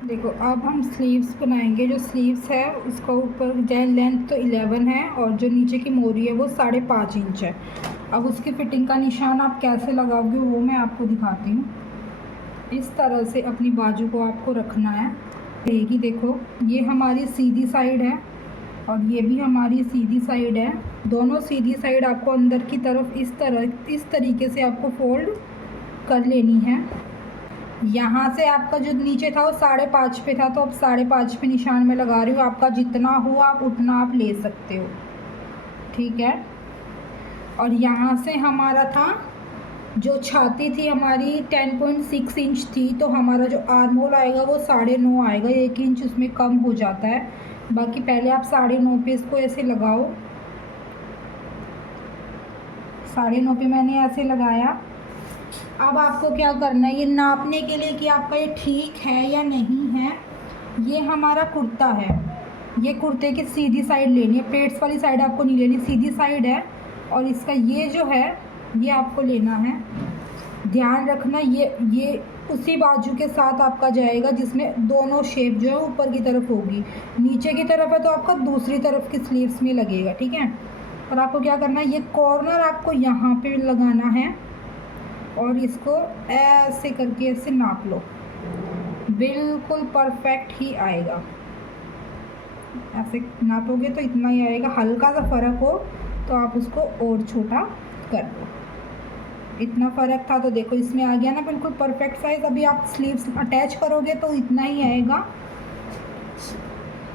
देखो अब हम स्लीव्स बनाएंगे। जो स्लीव्स है उसका ऊपर जो लेंथ तो 11 है और जो नीचे की मोरी है वो 5.5 इंच है। अब उसकी फ़िटिंग का निशान आप कैसे लगाओगे वो मैं आपको दिखाती हूँ। इस तरह से अपनी बाजू को आपको रखना है। रहेगी देखो ये हमारी सीधी साइड है और ये भी हमारी सीधी साइड है। दोनों सीधी साइड आपको अंदर की तरफ इस तरीके से आपको फोल्ड कर लेनी है। यहाँ से आपका जो नीचे था वो 5.5 पे था, तो अब 5.5 पे निशान में लगा रही हूँ। आपका जितना हो आप उतना आप ले सकते हो, ठीक है। और यहाँ से हमारा था जो छाती थी हमारी 10.6 इंच थी, तो हमारा जो आर्म होल आएगा वो 9.5 आएगा। 1 इंच उसमें कम हो जाता है। बाकी पहले आप 9.5 पे इसको ऐसे लगाओ। 9.5 पे मैंने ऐसे लगाया। अब आपको क्या करना है, ये नापने के लिए कि आपका ये ठीक है या नहीं है। ये हमारा कुर्ता है, ये कुर्ते की सीधी साइड लेनी है, प्लेट्स वाली साइड आपको नहीं लेनी, सीधी साइड है। और इसका ये जो है ये आपको लेना है। ध्यान रखना ये उसी बाजू के साथ आपका जाएगा जिसमें दोनों शेप जो है ऊपर की तरफ होगी। नीचे की तरफ है तो आपका दूसरी तरफ की स्लीव्स में लगेगा, ठीक है। और आपको क्या करना है, ये कॉर्नर आपको यहाँ पे लगाना है और इसको ऐसे करके ऐसे नाप लो, बिल्कुल परफेक्ट ही आएगा। ऐसे नापोगे तो इतना ही आएगा। हल्का सा फ़र्क हो तो आप उसको और छोटा कर दो। इतना फ़र्क था तो देखो इसमें आ गया ना बिल्कुल परफेक्ट साइज़। अभी आप स्लीव्स अटैच करोगे तो इतना ही आएगा।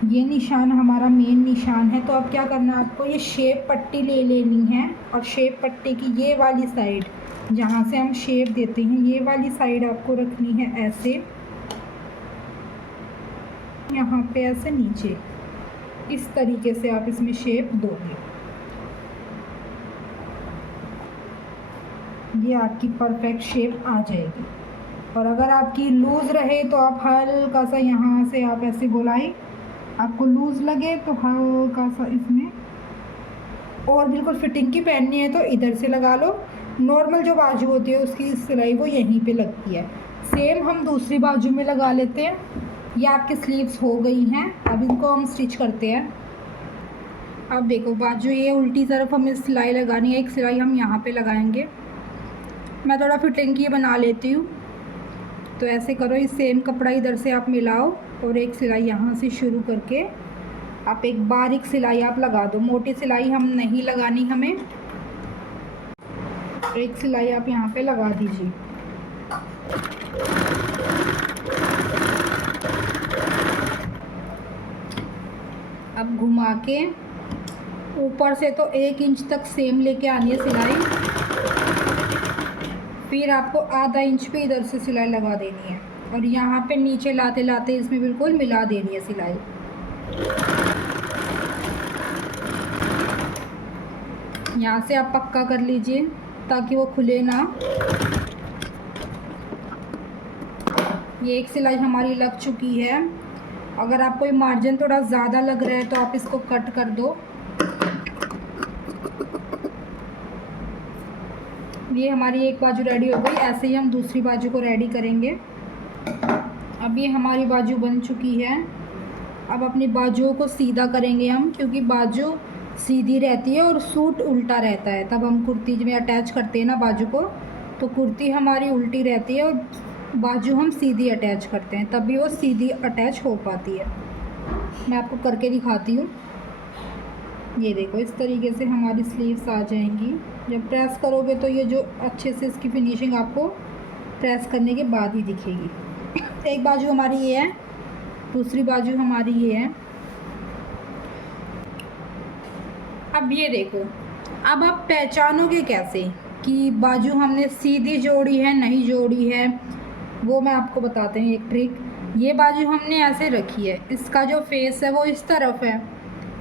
ये निशान हमारा मेन निशान है। तो अब क्या करना है आपको, ये शेप पट्टी ले लेनी है और शेप पट्टी की ये वाली साइड जहाँ से हम शेप देते हैं ये वाली साइड आपको रखनी है ऐसे, यहाँ पे ऐसे नीचे इस तरीके से आप इसमें शेप दोगे। ये आपकी परफेक्ट शेप आ जाएगी। और अगर आपकी लूज़ रहे तो आप हल्का सा यहाँ से आप ऐसे बुलाएं, आपको लूज़ लगे तो हल्का सा इसमें, और बिल्कुल फिटिंग की पहननी है तो इधर से लगा लो। नॉर्मल जो बाजू होती है उसकी सिलाई वो यहीं पे लगती है। सेम हम दूसरी बाजू में लगा लेते हैं। ये आपकी स्लीव्स हो गई हैं, अब इनको हम स्टिच करते हैं। अब देखो बाजू ये उल्टी तरफ हमें सिलाई लगानी है, एक सिलाई हम यहाँ पे लगाएंगे। मैं थोड़ा फिटिंग की बना लेती हूँ। तो ऐसे करो, इस सेम कपड़ा इधर से आप मिलाओ और एक सिलाई यहाँ से शुरू करके आप एक बारीक सिलाई आप लगा दो। मोटी सिलाई हम नहीं लगानी हमें, एक सिलाई आप यहाँ पे लगा दीजिए। अब घुमा के ऊपर से तो 1 इंच तक सेम लेके आनी है सिलाई, फिर आपको आधा इंच पे इधर से सिलाई लगा देनी है और यहाँ पे नीचे लाते लाते इसमें बिल्कुल मिला देनी है सिलाई। यहाँ से आप पक्का कर लीजिए ताकि वो खुले ना। ये एक सिलाई हमारी लग चुकी है। अगर आपको ये मार्जिन थोड़ा ज़्यादा लग रहा है तो आप इसको कट कर दो। ये हमारी एक बाजू रेडी हो गई। ऐसे ही हम दूसरी बाजू को रेडी करेंगे। अब ये हमारी बाजू बन चुकी है। अब अपनी बाजुओं को सीधा करेंगे हम, क्योंकि बाजू सीधी रहती है और सूट उल्टा रहता है। तब हम कुर्ती में अटैच करते हैं ना बाजू को, तो कुर्ती हमारी उल्टी रहती है और बाजू हम सीधी अटैच करते हैं, तभी वो सीधी अटैच हो पाती है। मैं आपको करके दिखाती हूँ। ये देखो इस तरीके से हमारी स्लीव्स आ जाएंगी। जब प्रेस करोगे तो ये जो अच्छे से इसकी फिनिशिंग आपको प्रेस करने के बाद ही दिखेगी। एक बाजू हमारी ये है, दूसरी बाजू हमारी ये है। अब ये देखो, अब आप पहचानोगे कैसे कि बाजू हमने सीधी जोड़ी है नहीं जोड़ी है, वो मैं आपको बताते हैं एक ट्रिक। ये बाजू हमने ऐसे रखी है, इसका जो फेस है वो इस तरफ है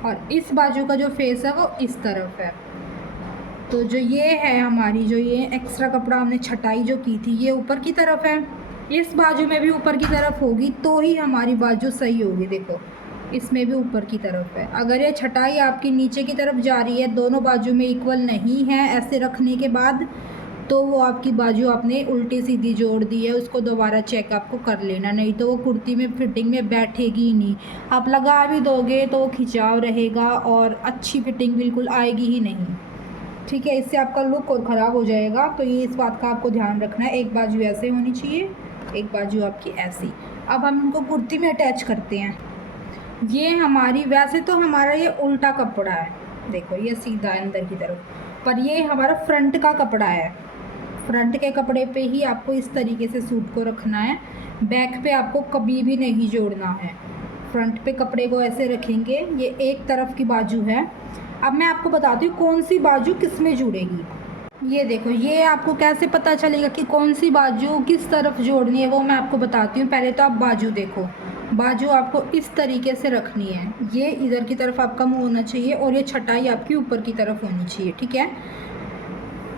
और इस बाजू का जो फेस है वो इस तरफ है। तो जो ये है हमारी, जो ये एक्स्ट्रा कपड़ा हमने छटाई जो की थी ये ऊपर की तरफ है, इस बाजू में भी ऊपर की तरफ होगी तो ही हमारी बाजू सही होगी। देखो इसमें भी ऊपर की तरफ है। अगर ये छटाई आपकी नीचे की तरफ जा रही है, दोनों बाजू में इक्वल नहीं है ऐसे रखने के बाद, तो वो आपकी बाजू आपने उल्टी सीधी जोड़ दी है। उसको दोबारा चेक आपको कर लेना, नहीं तो वो कुर्ती में फिटिंग में बैठेगी ही नहीं। आप लगा भी दोगे तो वो खिंचाव रहेगा और अच्छी फिटिंग बिल्कुल आएगी ही नहीं। ठीक है, इससे आपका लुक और ख़राब हो जाएगा। तो ये इस बात का आपको ध्यान रखना है। एक बाजू ऐसे होनी चाहिए, एक बाजू आपकी ऐसी। अब हम इनको कुर्ती में अटैच करते हैं। ये हमारी, वैसे तो हमारा ये उल्टा कपड़ा है, देखो ये सीधा है अंदर की तरफ, पर ये हमारा फ्रंट का कपड़ा है। फ्रंट के कपड़े पे ही आपको इस तरीके से सूट को रखना है। बैक पे आपको कभी भी नहीं जोड़ना है। फ्रंट पे कपड़े को ऐसे रखेंगे। ये एक तरफ की बाजू है। अब मैं आपको बताती हूँ कौन सी बाजू किस में जुड़ेगी। ये देखो, ये आपको कैसे पता चलेगा कि कौन सी बाजू किस तरफ जोड़नी है, वो मैं आपको बताती हूँ। पहले तो आप बाजू देखो, बाजू आपको इस तरीके से रखनी है। ये इधर की तरफ आपका मुंह होना चाहिए और ये छटाई आपकी ऊपर की तरफ होनी चाहिए, ठीक है।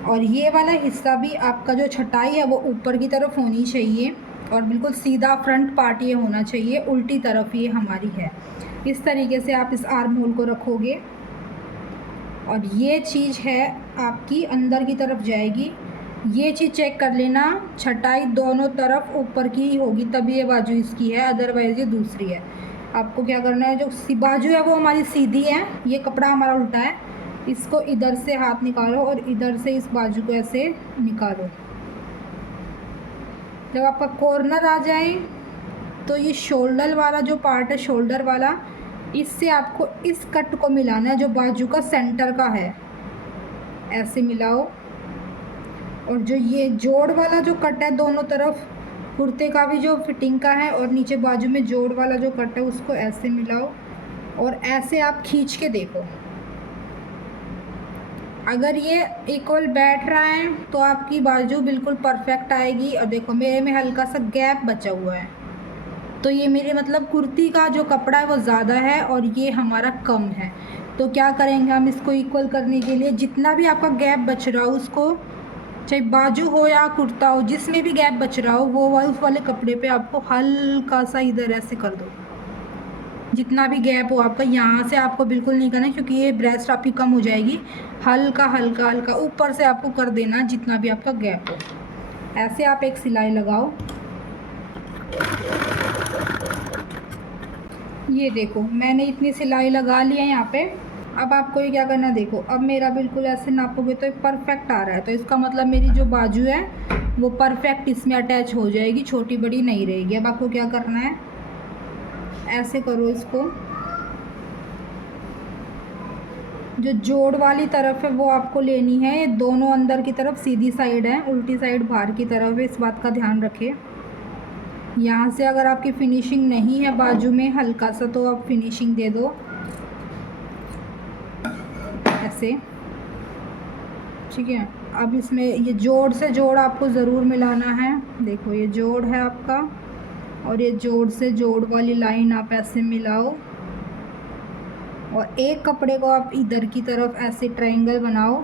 और ये वाला हिस्सा भी आपका जो छटाई है वो ऊपर की तरफ होनी चाहिए और बिल्कुल सीधा फ्रंट पार्ट ये होना चाहिए, उल्टी तरफ ये हमारी है। इस तरीके से आप इस आर्म होल को रखोगे और ये चीज़ है आपकी अंदर की तरफ जाएगी। ये चीज़ चेक कर लेना, छटाई दोनों तरफ ऊपर की ही होगी तभी ये बाजू इसकी है, अदरवाइज़ ये दूसरी है। आपको क्या करना है, जो बाजू है वो हमारी सीधी है, ये कपड़ा हमारा उल्टा है। इसको इधर से हाथ निकालो और इधर से इस बाजू को ऐसे निकालो। जब आपका कॉर्नर आ जाए तो ये शोल्डर वाला जो पार्ट है, शोल्डर वाला, इससे आपको इस कट को मिलाना है जो बाजू का सेंटर का है। ऐसे मिलाओ और जो ये जोड़ वाला जो कट है दोनों तरफ, कुर्ते का भी जो फिटिंग का है और नीचे बाजू में जोड़ वाला जो कट है उसको ऐसे मिलाओ और ऐसे आप खींच के देखो, अगर ये इक्वल बैठ रहा है तो आपकी बाजू बिल्कुल परफेक्ट आएगी। और देखो मेरे में हल्का सा गैप बचा हुआ है, तो ये मेरे मतलब कुर्ती का जो कपड़ा है वो ज़्यादा है और ये हमारा कम है। तो क्या करेंगे हम इसको इक्वल करने के लिए, जितना भी आपका गैप बच रहा हो उसको, चाहे बाजू हो या कुर्ता हो, जिसमें भी गैप बच रहा हो वो उस वाले कपड़े पे आपको हल्का सा इधर ऐसे कर दो। जितना भी गैप हो आपका, यहाँ से आपको बिल्कुल नहीं करना क्योंकि ये ब्रेस्ट आपकी कम हो जाएगी। हल्का हल्का हल्का ऊपर से आपको कर देना जितना भी आपका गैप हो। ऐसे आप एक सिलाई लगाओ। ये देखो मैंने इतनी सिलाई लगा ली है यहाँ पे। अब आपको ये क्या करना है, देखो अब मेरा बिल्कुल ऐसे नापोगे तो परफेक्ट आ रहा है, तो इसका मतलब मेरी जो बाजू है वो परफेक्ट इसमें अटैच हो जाएगी, छोटी बड़ी नहीं रहेगी। अब आपको क्या करना है, ऐसे करो इसको, जो जोड़ वाली तरफ है वो आपको लेनी है। ये दोनों अंदर की तरफ सीधी साइड है, उल्टी साइड बाहर की तरफ है, इस बात का ध्यान रखें। यहाँ से अगर आपकी फिनिशिंग नहीं है बाजू में हल्का सा, तो आप फिनिशिंग दे दो ऐसे, ठीक है। अब इसमें ये जोड़ से जोड़ आपको ज़रूर मिलाना है। देखो ये जोड़ है आपका, और ये जोड़ से जोड़ वाली लाइन आप ऐसे मिलाओ, और एक कपड़े को आप इधर की तरफ ऐसे ट्रायंगल बनाओ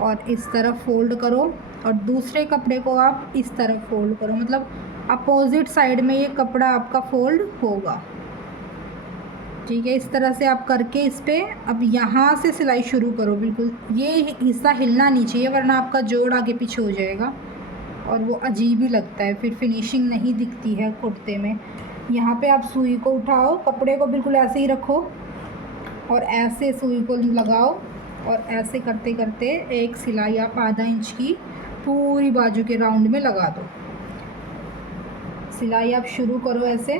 और इस तरफ फोल्ड करो, और दूसरे कपड़े को आप इस तरफ फोल्ड करो, मतलब अपोजिट साइड में ये कपड़ा आपका फोल्ड होगा, ठीक है। इस तरह से आप करके इस पर अब यहाँ से सिलाई शुरू करो। बिल्कुल ये हिस्सा हिलना नहीं चाहिए वरना आपका जोड़ आगे पीछे हो जाएगा और वो अजीब ही लगता है, फिर फिनिशिंग नहीं दिखती है कुर्ते में। यहाँ पे आप सुई को उठाओ, कपड़े को बिल्कुल ऐसे ही रखो और ऐसे सुई को लगाओ, और ऐसे करते करते एक सिलाई आप आधा इंच की पूरी बाजू के राउंड में लगा दो। सिलाई आप शुरू करो ऐसे,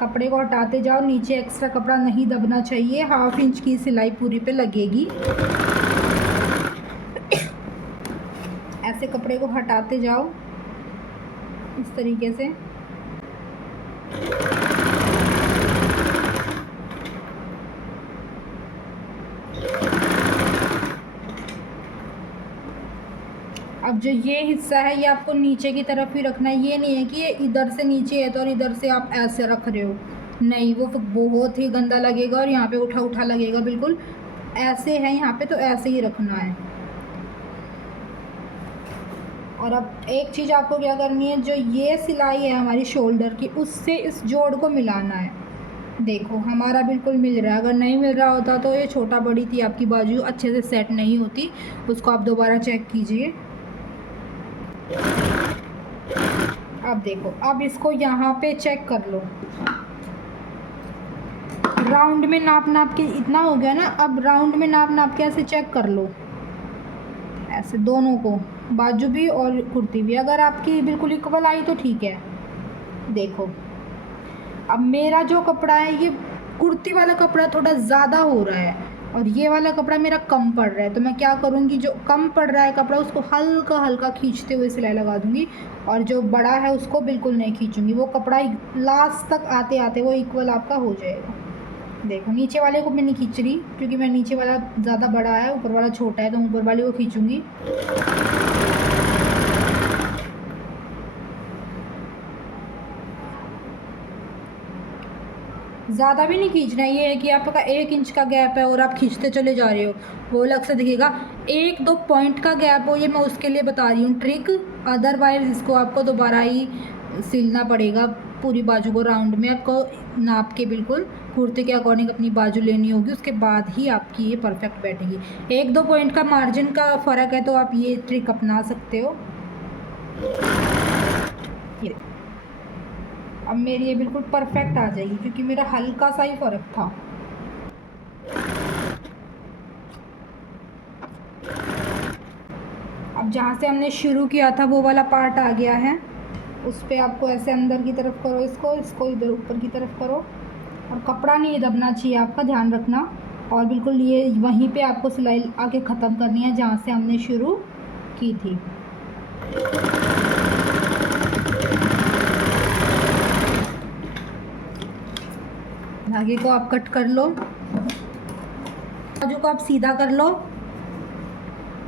कपड़े को हटाते जाओ, नीचे एक्स्ट्रा कपड़ा नहीं दबना चाहिए, हाफ इंच की सिलाई पूरी पे लगेगी। ऐसे कपड़े को हटाते जाओ इस तरीके से। अब जो ये हिस्सा है ये आपको नीचे की तरफ ही रखना है, ये नहीं है कि ये इधर से नीचे है तो और इधर से आप ऐसे रख रहे हो, नहीं, वो बहुत ही गंदा लगेगा और यहाँ पे उठा उठा लगेगा। बिल्कुल ऐसे है यहाँ पे, तो ऐसे ही रखना है। और अब एक चीज़ आपको क्या करनी है, जो ये सिलाई है हमारी शोल्डर की, उससे इस जोड़ को मिलाना है। देखो हमारा बिल्कुल मिल रहा है, अगर नहीं मिल रहा होता तो ये छोटा बड़ी थी आपकी बाजू, अच्छे से सेट नहीं होती, उसको आप दोबारा चेक कीजिए। अब देखो, अब इसको यहाँ पे चेक कर लो, राउंड में नाप नाप के इतना हो गया ना, अब राउंड में नाप नाप के ऐसे चेक कर लो, ऐसे दोनों को, बाजू भी और कुर्ती भी। अगर आपकी बिल्कुल इक्वल आई तो ठीक है। देखो अब मेरा जो कपड़ा है ये कुर्ती वाला कपड़ा थोड़ा ज़्यादा हो रहा है और ये वाला कपड़ा मेरा कम पड़ रहा है, तो मैं क्या करूँगी, जो कम पड़ रहा है कपड़ा उसको हल्का हल्का खींचते हुए सिलाई लगा दूँगी, और जो बड़ा है उसको बिल्कुल नहीं खींचूँगी। वो कपड़ा लास्ट तक आते आते वो इक्वल आपका हो जाएगा। देखो नीचे वाले को मैं नहीं खींच रही क्योंकि मैं नीचे वाला ज़्यादा बड़ा है, ऊपर वाला छोटा है, तो ऊपर वाले को खींचूँगी। ज़्यादा भी नहीं खींचना, ये है कि आपका 1 इंच का गैप है और आप खींचते चले जा रहे हो, वो अलग से दिखेगा। 1-2 पॉइंट का गैप हो, ये मैं उसके लिए बता रही हूँ ट्रिक, अदरवाइज़ इसको आपको दोबारा ही सिलना पड़ेगा। पूरी बाजू को राउंड में आपको नाप के बिल्कुल कुर्ते के अकॉर्डिंग अपनी बाजू लेनी होगी, उसके बाद ही आपकी ये परफेक्ट बैठेगी। 1-2 पॉइंट का मार्जिन का फ़र्क है तो आप ये ट्रिक अपना सकते हो। ये अब मेरी ये बिल्कुल परफेक्ट आ जाएगी क्योंकि मेरा हल्का सा ही फ़र्क था। अब जहाँ से हमने शुरू किया था वो वाला पार्ट आ गया है, उस पर आपको ऐसे अंदर की तरफ करो, इसको इधर ऊपर की तरफ करो, और कपड़ा नहीं दबना चाहिए, आपका ध्यान रखना। और बिल्कुल ये वहीं पे आपको सिलाई आके ख़त्म करनी है जहाँ से हमने शुरू की थी। धागे को आप कट कर लो, बाजू को आप सीधा कर लो।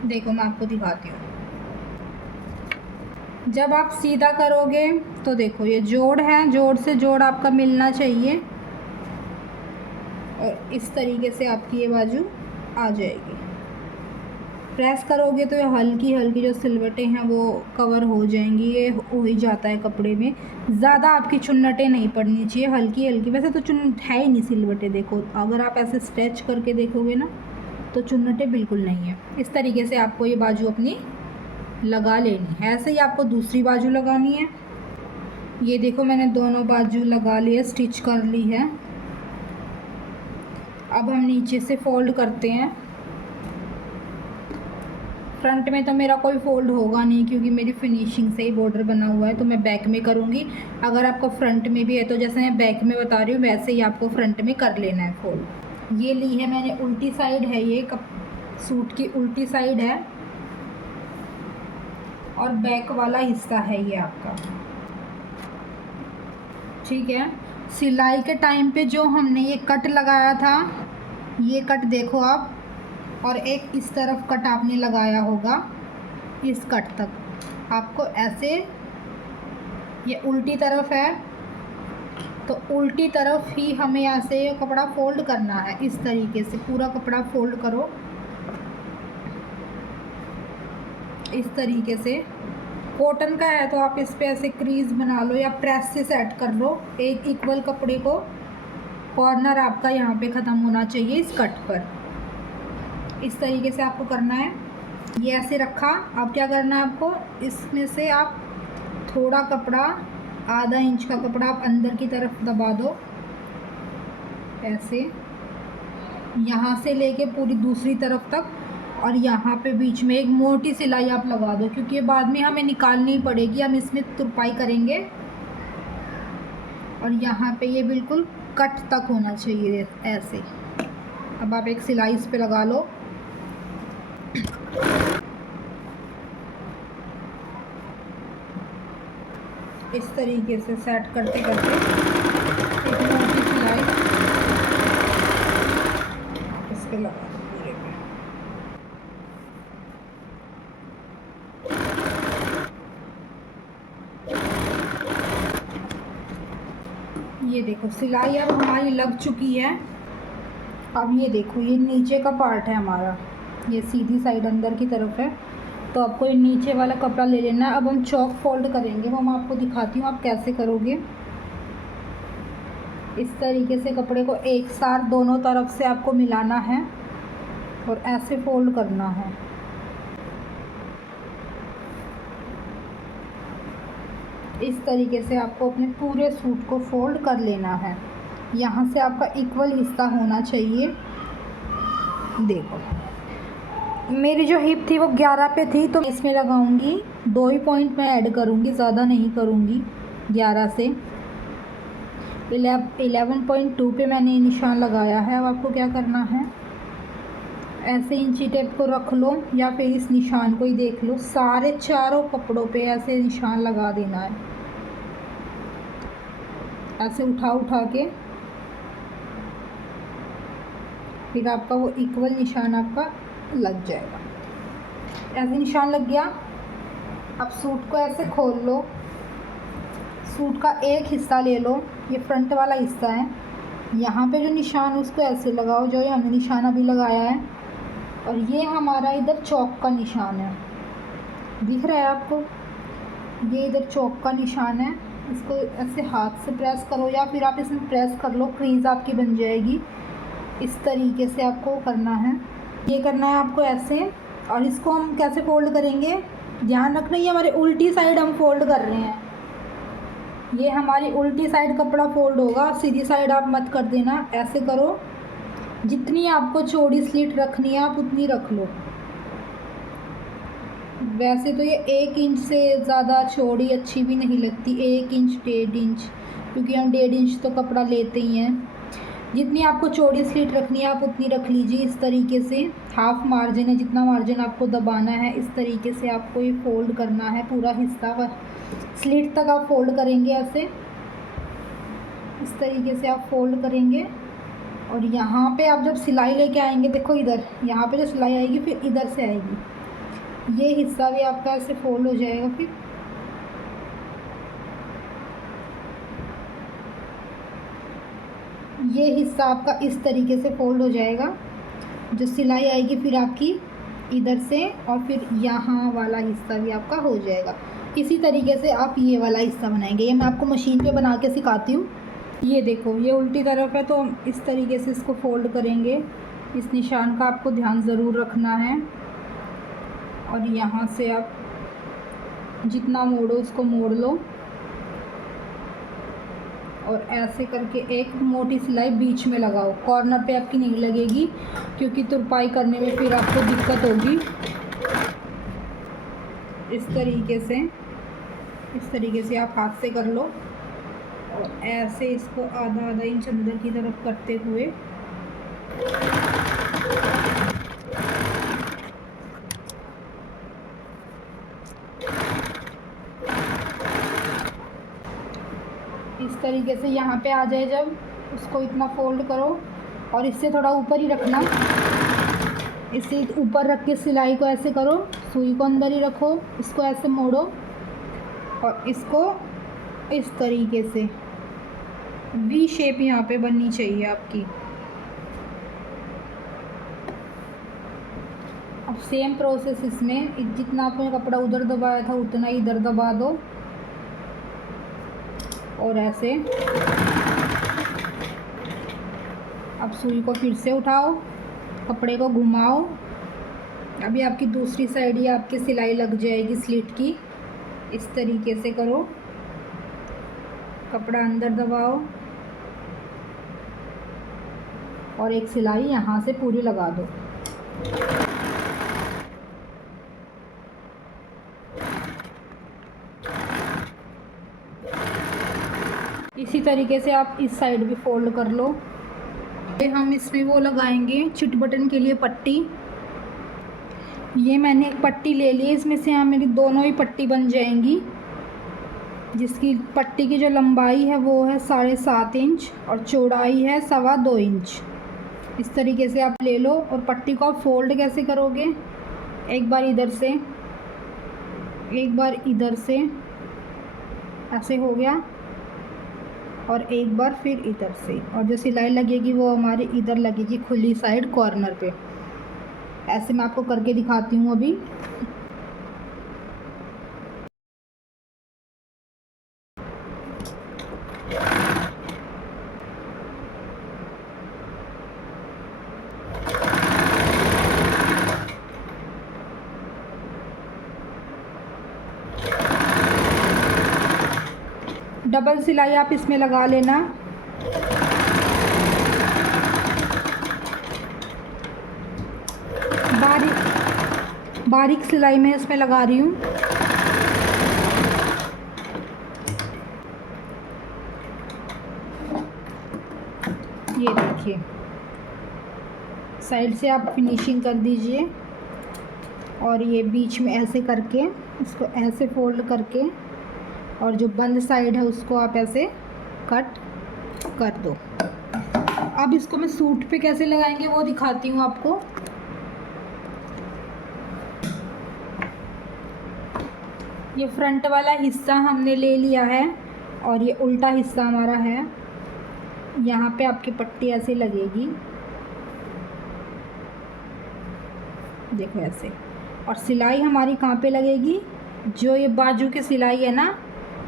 देखो मैं आपको दिखाती हूँ, जब आप सीधा करोगे तो देखो ये जोड़ है, जोड़ से जोड़ आपका मिलना चाहिए और इस तरीके से आपकी ये बाजू आ जाएगी। प्रेस करोगे तो ये हल्की हल्की जो सिलवटें हैं वो कवर हो जाएंगी, ये हो ही जाता है कपड़े में। ज़्यादा आपकी चुन्नटें नहीं पड़नी चाहिए, हल्की हल्की। वैसे तो चुन्नट है ही नहीं सिलवटें, देखो अगर आप ऐसे स्ट्रेच करके देखोगे ना तो चुन्नटें बिल्कुल नहीं है। इस तरीके से आपको ये बाजू अपनी लगा लेनी है। ऐसे ही आपको दूसरी बाजू लगानी है। ये देखो मैंने दोनों बाजू लगा ली है, स्टिच कर ली है। अब हम नीचे से फोल्ड करते हैं। फ्रंट में तो मेरा कोई फोल्ड होगा नहीं क्योंकि मेरी फिनिशिंग से ही बॉर्डर बना हुआ है, तो मैं बैक में करूँगी। अगर आपको फ्रंट में भी है तो जैसे मैं बैक में बता रही हूँ वैसे ही आपको फ्रंट में कर लेना है फोल्ड। ये ली है मैंने उल्टी साइड है, ये सूट की उल्टी साइड है और बैक वाला हिस्सा है ये आपका, ठीक है। सिलाई के टाइम पे जो हमने ये कट लगाया था, ये कट देखो आप, और एक इस तरफ कट आपने लगाया होगा, इस कट तक आपको ऐसे, ये उल्टी तरफ है तो उल्टी तरफ ही हमें ऐसे ये कपड़ा फोल्ड करना है। इस तरीके से पूरा कपड़ा फोल्ड करो, इस तरीके से। कॉटन का है तो आप इस पे ऐसे क्रीज बना लो या प्रेस से सेट कर लो। एक इक्वल कपड़े को कॉर्नर आपका यहाँ पे ख़त्म होना चाहिए इस कट पर। इस तरीके से आपको करना है। ये ऐसे रखा, अब क्या करना है आपको, इसमें से आप थोड़ा कपड़ा, आधा इंच का कपड़ा आप अंदर की तरफ दबा दो ऐसे, यहाँ से लेके पूरी दूसरी तरफ तक, और यहाँ पे बीच में एक मोटी सिलाई आप लगा दो क्योंकि ये बाद में हमें निकालनी पड़ेगी, हम इसमें तुरपाई करेंगे। और यहाँ पे ये बिल्कुल कट तक होना चाहिए ऐसे। अब आप एक सिलाई इस पे लगा लो। इस तरीके से सेट करते करते एक मोटी सिलाई इस पे लगा दो पूरे पे। ये देखो सिलाई अब हमारी लग चुकी है। अब ये देखो ये नीचे का पार्ट है हमारा, ये सीधी साइड अंदर की तरफ है, तो आपको ये नीचे वाला कपड़ा ले लेना है। अब हम चौक फोल्ड करेंगे, वो मैं आपको दिखाती हूँ आप कैसे करोगे। इस तरीके से कपड़े को एक साथ दोनों तरफ से आपको मिलाना है और ऐसे फोल्ड करना है। इस तरीके से आपको अपने पूरे सूट को फोल्ड कर लेना है। यहाँ से आपका इक्वल हिस्सा होना चाहिए। देखो मेरी जो हिप थी वो 11 पे थी, तो इसमें लगाऊंगी 2 ही पॉइंट मैं ऐड करूँगी, ज़्यादा नहीं करूँगी। 11 से 11.2 पे मैंने निशान लगाया है। अब आपको क्या करना है, ऐसे इंची टेप को रख लो या फिर इस निशान को ही देख लो, सारे चारों कपड़ों पे ऐसे निशान लगा देना है। ऐसे उठा उठा के फिर आपका वो इक्वल निशान आपका लग जाएगा। ऐसे निशान लग गया। अब सूट को ऐसे खोल लो, सूट का एक हिस्सा ले लो, ये फ्रंट वाला हिस्सा है, यहाँ पे जो निशान उसको ऐसे लगाओ जो ये हमने निशान अभी लगाया है, और ये हमारा इधर चौक का निशान है, दिख रहा है आपको, ये इधर चौक का निशान है। इसको ऐसे हाथ से प्रेस करो या फिर आप इसमें प्रेस कर लो, क्रीज आपकी बन जाएगी। इस तरीके से आपको करना है, ये करना है आपको ऐसे। और इसको हम कैसे फोल्ड करेंगे, ध्यान रखना ये हमारी उल्टी साइड हम फोल्ड कर रहे हैं, ये हमारी उल्टी साइड कपड़ा फोल्ड होगा, सीधी साइड आप मत कर देना। ऐसे करो, जितनी आपको चौड़ी स्लिट रखनी है आप उतनी रख लो। वैसे तो ये 1 इंच से ज़्यादा चौड़ी अच्छी भी नहीं लगती, 1 इंच 1.5 इंच, क्योंकि हम 1.5 इंच तो कपड़ा लेते ही हैं। जितनी आपको चौड़ी स्लिट रखनी है आप उतनी रख लीजिए। इस तरीके से हाफ मार्जिन है, जितना मार्जिन आपको दबाना है इस तरीके से आपको ये फोल्ड करना है। पूरा हिस्सा स्लिट तक आप फोल्ड करेंगे ऐसे, इस तरीके से आप फोल्ड करेंगे और यहाँ पे आप जब सिलाई लेके आएंगे, देखो इधर यहाँ पे जो सिलाई आएगी फिर इधर से आएगी, ये हिस्सा भी आपका ऐसे फोल्ड हो जाएगा। फिर ये हिस्सा आपका इस तरीके से फोल्ड हो जाएगा, जो सिलाई आएगी फिर आपकी इधर से, और फिर यहाँ वाला हिस्सा भी आपका हो जाएगा। इसी तरीके से आप ये वाला हिस्सा बनाएंगे। ये मैं आपको मशीन पे बना के सिखाती हूँ। ये देखो ये उल्टी तरफ है, तो हम इस तरीके से इसको फोल्ड करेंगे। इस निशान का आपको ध्यान ज़रूर रखना है, और यहाँ से आप जितना मोड़ो उसको मोड़ लो, और ऐसे करके एक मोटी सिलाई बीच में लगाओ। कॉर्नर पे आपकी नहीं लगेगी, क्योंकि तुरपाई करने में फिर आपको दिक्कत होगी। इस तरीके से आप हाथ से कर लो, और ऐसे इसको आधा आधा इंच अंदर की तरफ करते हुए इस तरीके से यहाँ पे आ जाए जब, उसको इतना फोल्ड करो, और इससे थोड़ा ऊपर ही रखना। इसे ऊपर रख के सिलाई को ऐसे करो, सुई को अंदर ही रखो, इसको ऐसे मोड़ो, और इसको इस तरीके से वी शेप यहाँ पे बननी चाहिए आपकी। अब सेम प्रोसेस इसमें, जितना आपने कपड़ा उधर दबाया था उतना ही इधर दबा दो, और ऐसे अब सुई को फिर से उठाओ, कपड़े को घुमाओ। अभी आपकी दूसरी साइड ही आपकी सिलाई लग जाएगी स्लिट की। इस तरीके से करो, कपड़ा अंदर दबाओ, और एक सिलाई यहाँ से पूरी लगा दो। इसी तरीके से आप इस साइड भी फोल्ड कर लो। हम इसमें वो लगाएंगे चिट बटन के लिए पट्टी। ये मैंने एक पट्टी ले ली, इसमें से यहाँ मेरी दोनों ही पट्टी बन जाएंगी, जिसकी पट्टी की जो लंबाई है वो है 7.5 इंच और चौड़ाई है 2.25 इंच। इस तरीके से आप ले लो, और पट्टी को आप फोल्ड कैसे करोगे, एक बार इधर से, एक बार इधर से, ऐसे हो गया, और एक बार फिर इधर से, और जो सिलाई लगेगी वो हमारी इधर लगेगी खुली साइड कॉर्नर पे। ऐसे मैं आपको करके दिखाती हूँ अभी। डबल सिलाई आप इसमें लगा लेना। बारीक सिलाई मैं इसमें लगा रही हूँ। ये देखिए, साइड से आप फिनिशिंग कर दीजिए, और ये बीच में ऐसे करके इसको ऐसे फोल्ड करके, और जो बंद साइड है उसको आप ऐसे कट कर दो। अब इसको मैं सूट पे कैसे लगाएंगे वो दिखाती हूँ आपको। ये फ्रंट वाला हिस्सा हमने ले लिया है, और ये उल्टा हिस्सा हमारा है। यहाँ पे आपकी पट्टी ऐसे लगेगी, देखो ऐसे। और सिलाई हमारी कहाँ पे लगेगी, जो ये बाजू की सिलाई है ना,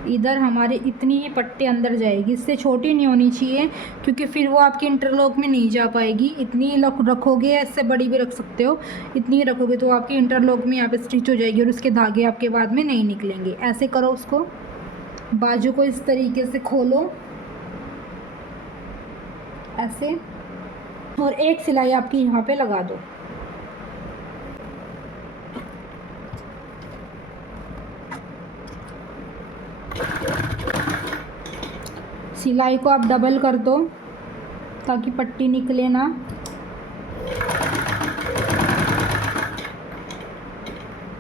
इधर हमारी इतनी ही पट्टी अंदर जाएगी। इससे छोटी नहीं होनी चाहिए, क्योंकि फिर वो आपकी इंटरलॉक में नहीं जा पाएगी। इतनी ही रखोगे, इससे बड़ी भी रख सकते हो, इतनी ही रखोगे तो आपकी इंटरलॉक में यहाँ पे स्टिच हो जाएगी, और उसके धागे आपके बाद में नहीं निकलेंगे। ऐसे करो उसको, बाजू को इस तरीके से खोलो ऐसे, और एक सिलाई आपकी यहाँ पे लगा दो। सिलाई को आप डबल कर दो ताकि पट्टी निकले ना।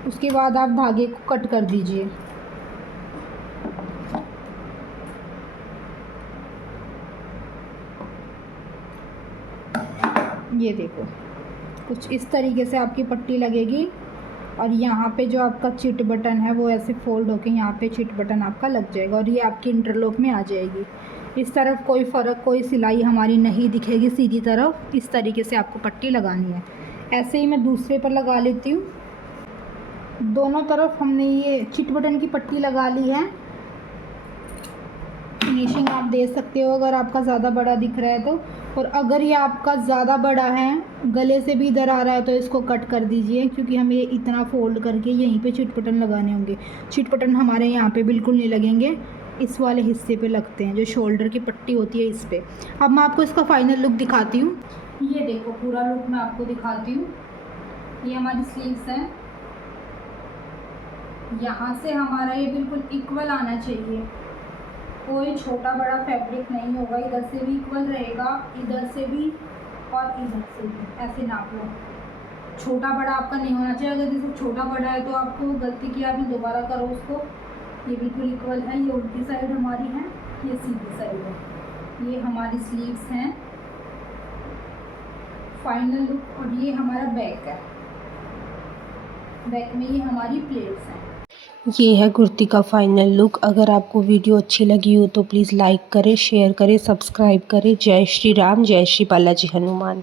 उसके बाद आप धागे को कट कर दीजिए। ये देखो कुछ इस तरीके से आपकी पट्टी लगेगी और यहाँ पे जो आपका चिट बटन है वो ऐसे फोल्ड होके यहाँ पे चिट बटन आपका लग जाएगा और ये आपकी इंटरलॉक में आ जाएगी। इस तरफ कोई फ़र्क, कोई सिलाई हमारी नहीं दिखेगी, सीधी तरफ इस तरीके से आपको पट्टी लगानी है। ऐसे ही मैं दूसरे पर लगा लेती हूँ। दोनों तरफ हमने ये चिट बटन की पट्टी लगा ली है। फिनिशिंग आप दे सकते हो अगर आपका ज़्यादा बड़ा दिख रहा है तो, और अगर ये आपका ज़्यादा बड़ा है, गले से भी इधर आ रहा है, तो इसको कट कर दीजिए, क्योंकि हमें इतना फोल्ड करके यहीं पे चिट बटन लगाने होंगे। चिट बटन हमारे यहाँ पे बिल्कुल नहीं लगेंगे, इस वाले हिस्से पे लगते हैं जो शोल्डर की पट्टी होती है इस पर। अब मैं आपको इसका फाइनल लुक दिखाती हूँ। ये देखो पूरा लुक मैं आपको दिखाती हूँ। ये हमारी स्लीव्स हैं, यहाँ से हमारा ये बिल्कुल इक्वल आना चाहिए, कोई छोटा बड़ा फैब्रिक नहीं होगा। इधर से भी इक्वल रहेगा, इधर से भी और इधर से भी, ऐसे नाप लो। छोटा बड़ा आपका नहीं होना चाहिए, अगर जैसे छोटा बड़ा है तो आपको गलती की आपने दोबारा करो उसको। ये बिल्कुल इक्वल है। ये उल्टी साइड हमारी है, ये सीधी साइड है। ये हमारी स्लीव्स हैं, फाइनल लुक। और ये हमारा बैक है, बैक में ये हमारी प्लेट्स हैं। ये है कुर्ती का फाइनल लुक। अगर आपको वीडियो अच्छी लगी हो तो प्लीज़ लाइक करें, शेयर करें, सब्सक्राइब करें। जय श्री राम, जय श्री बालाजी हनुमान।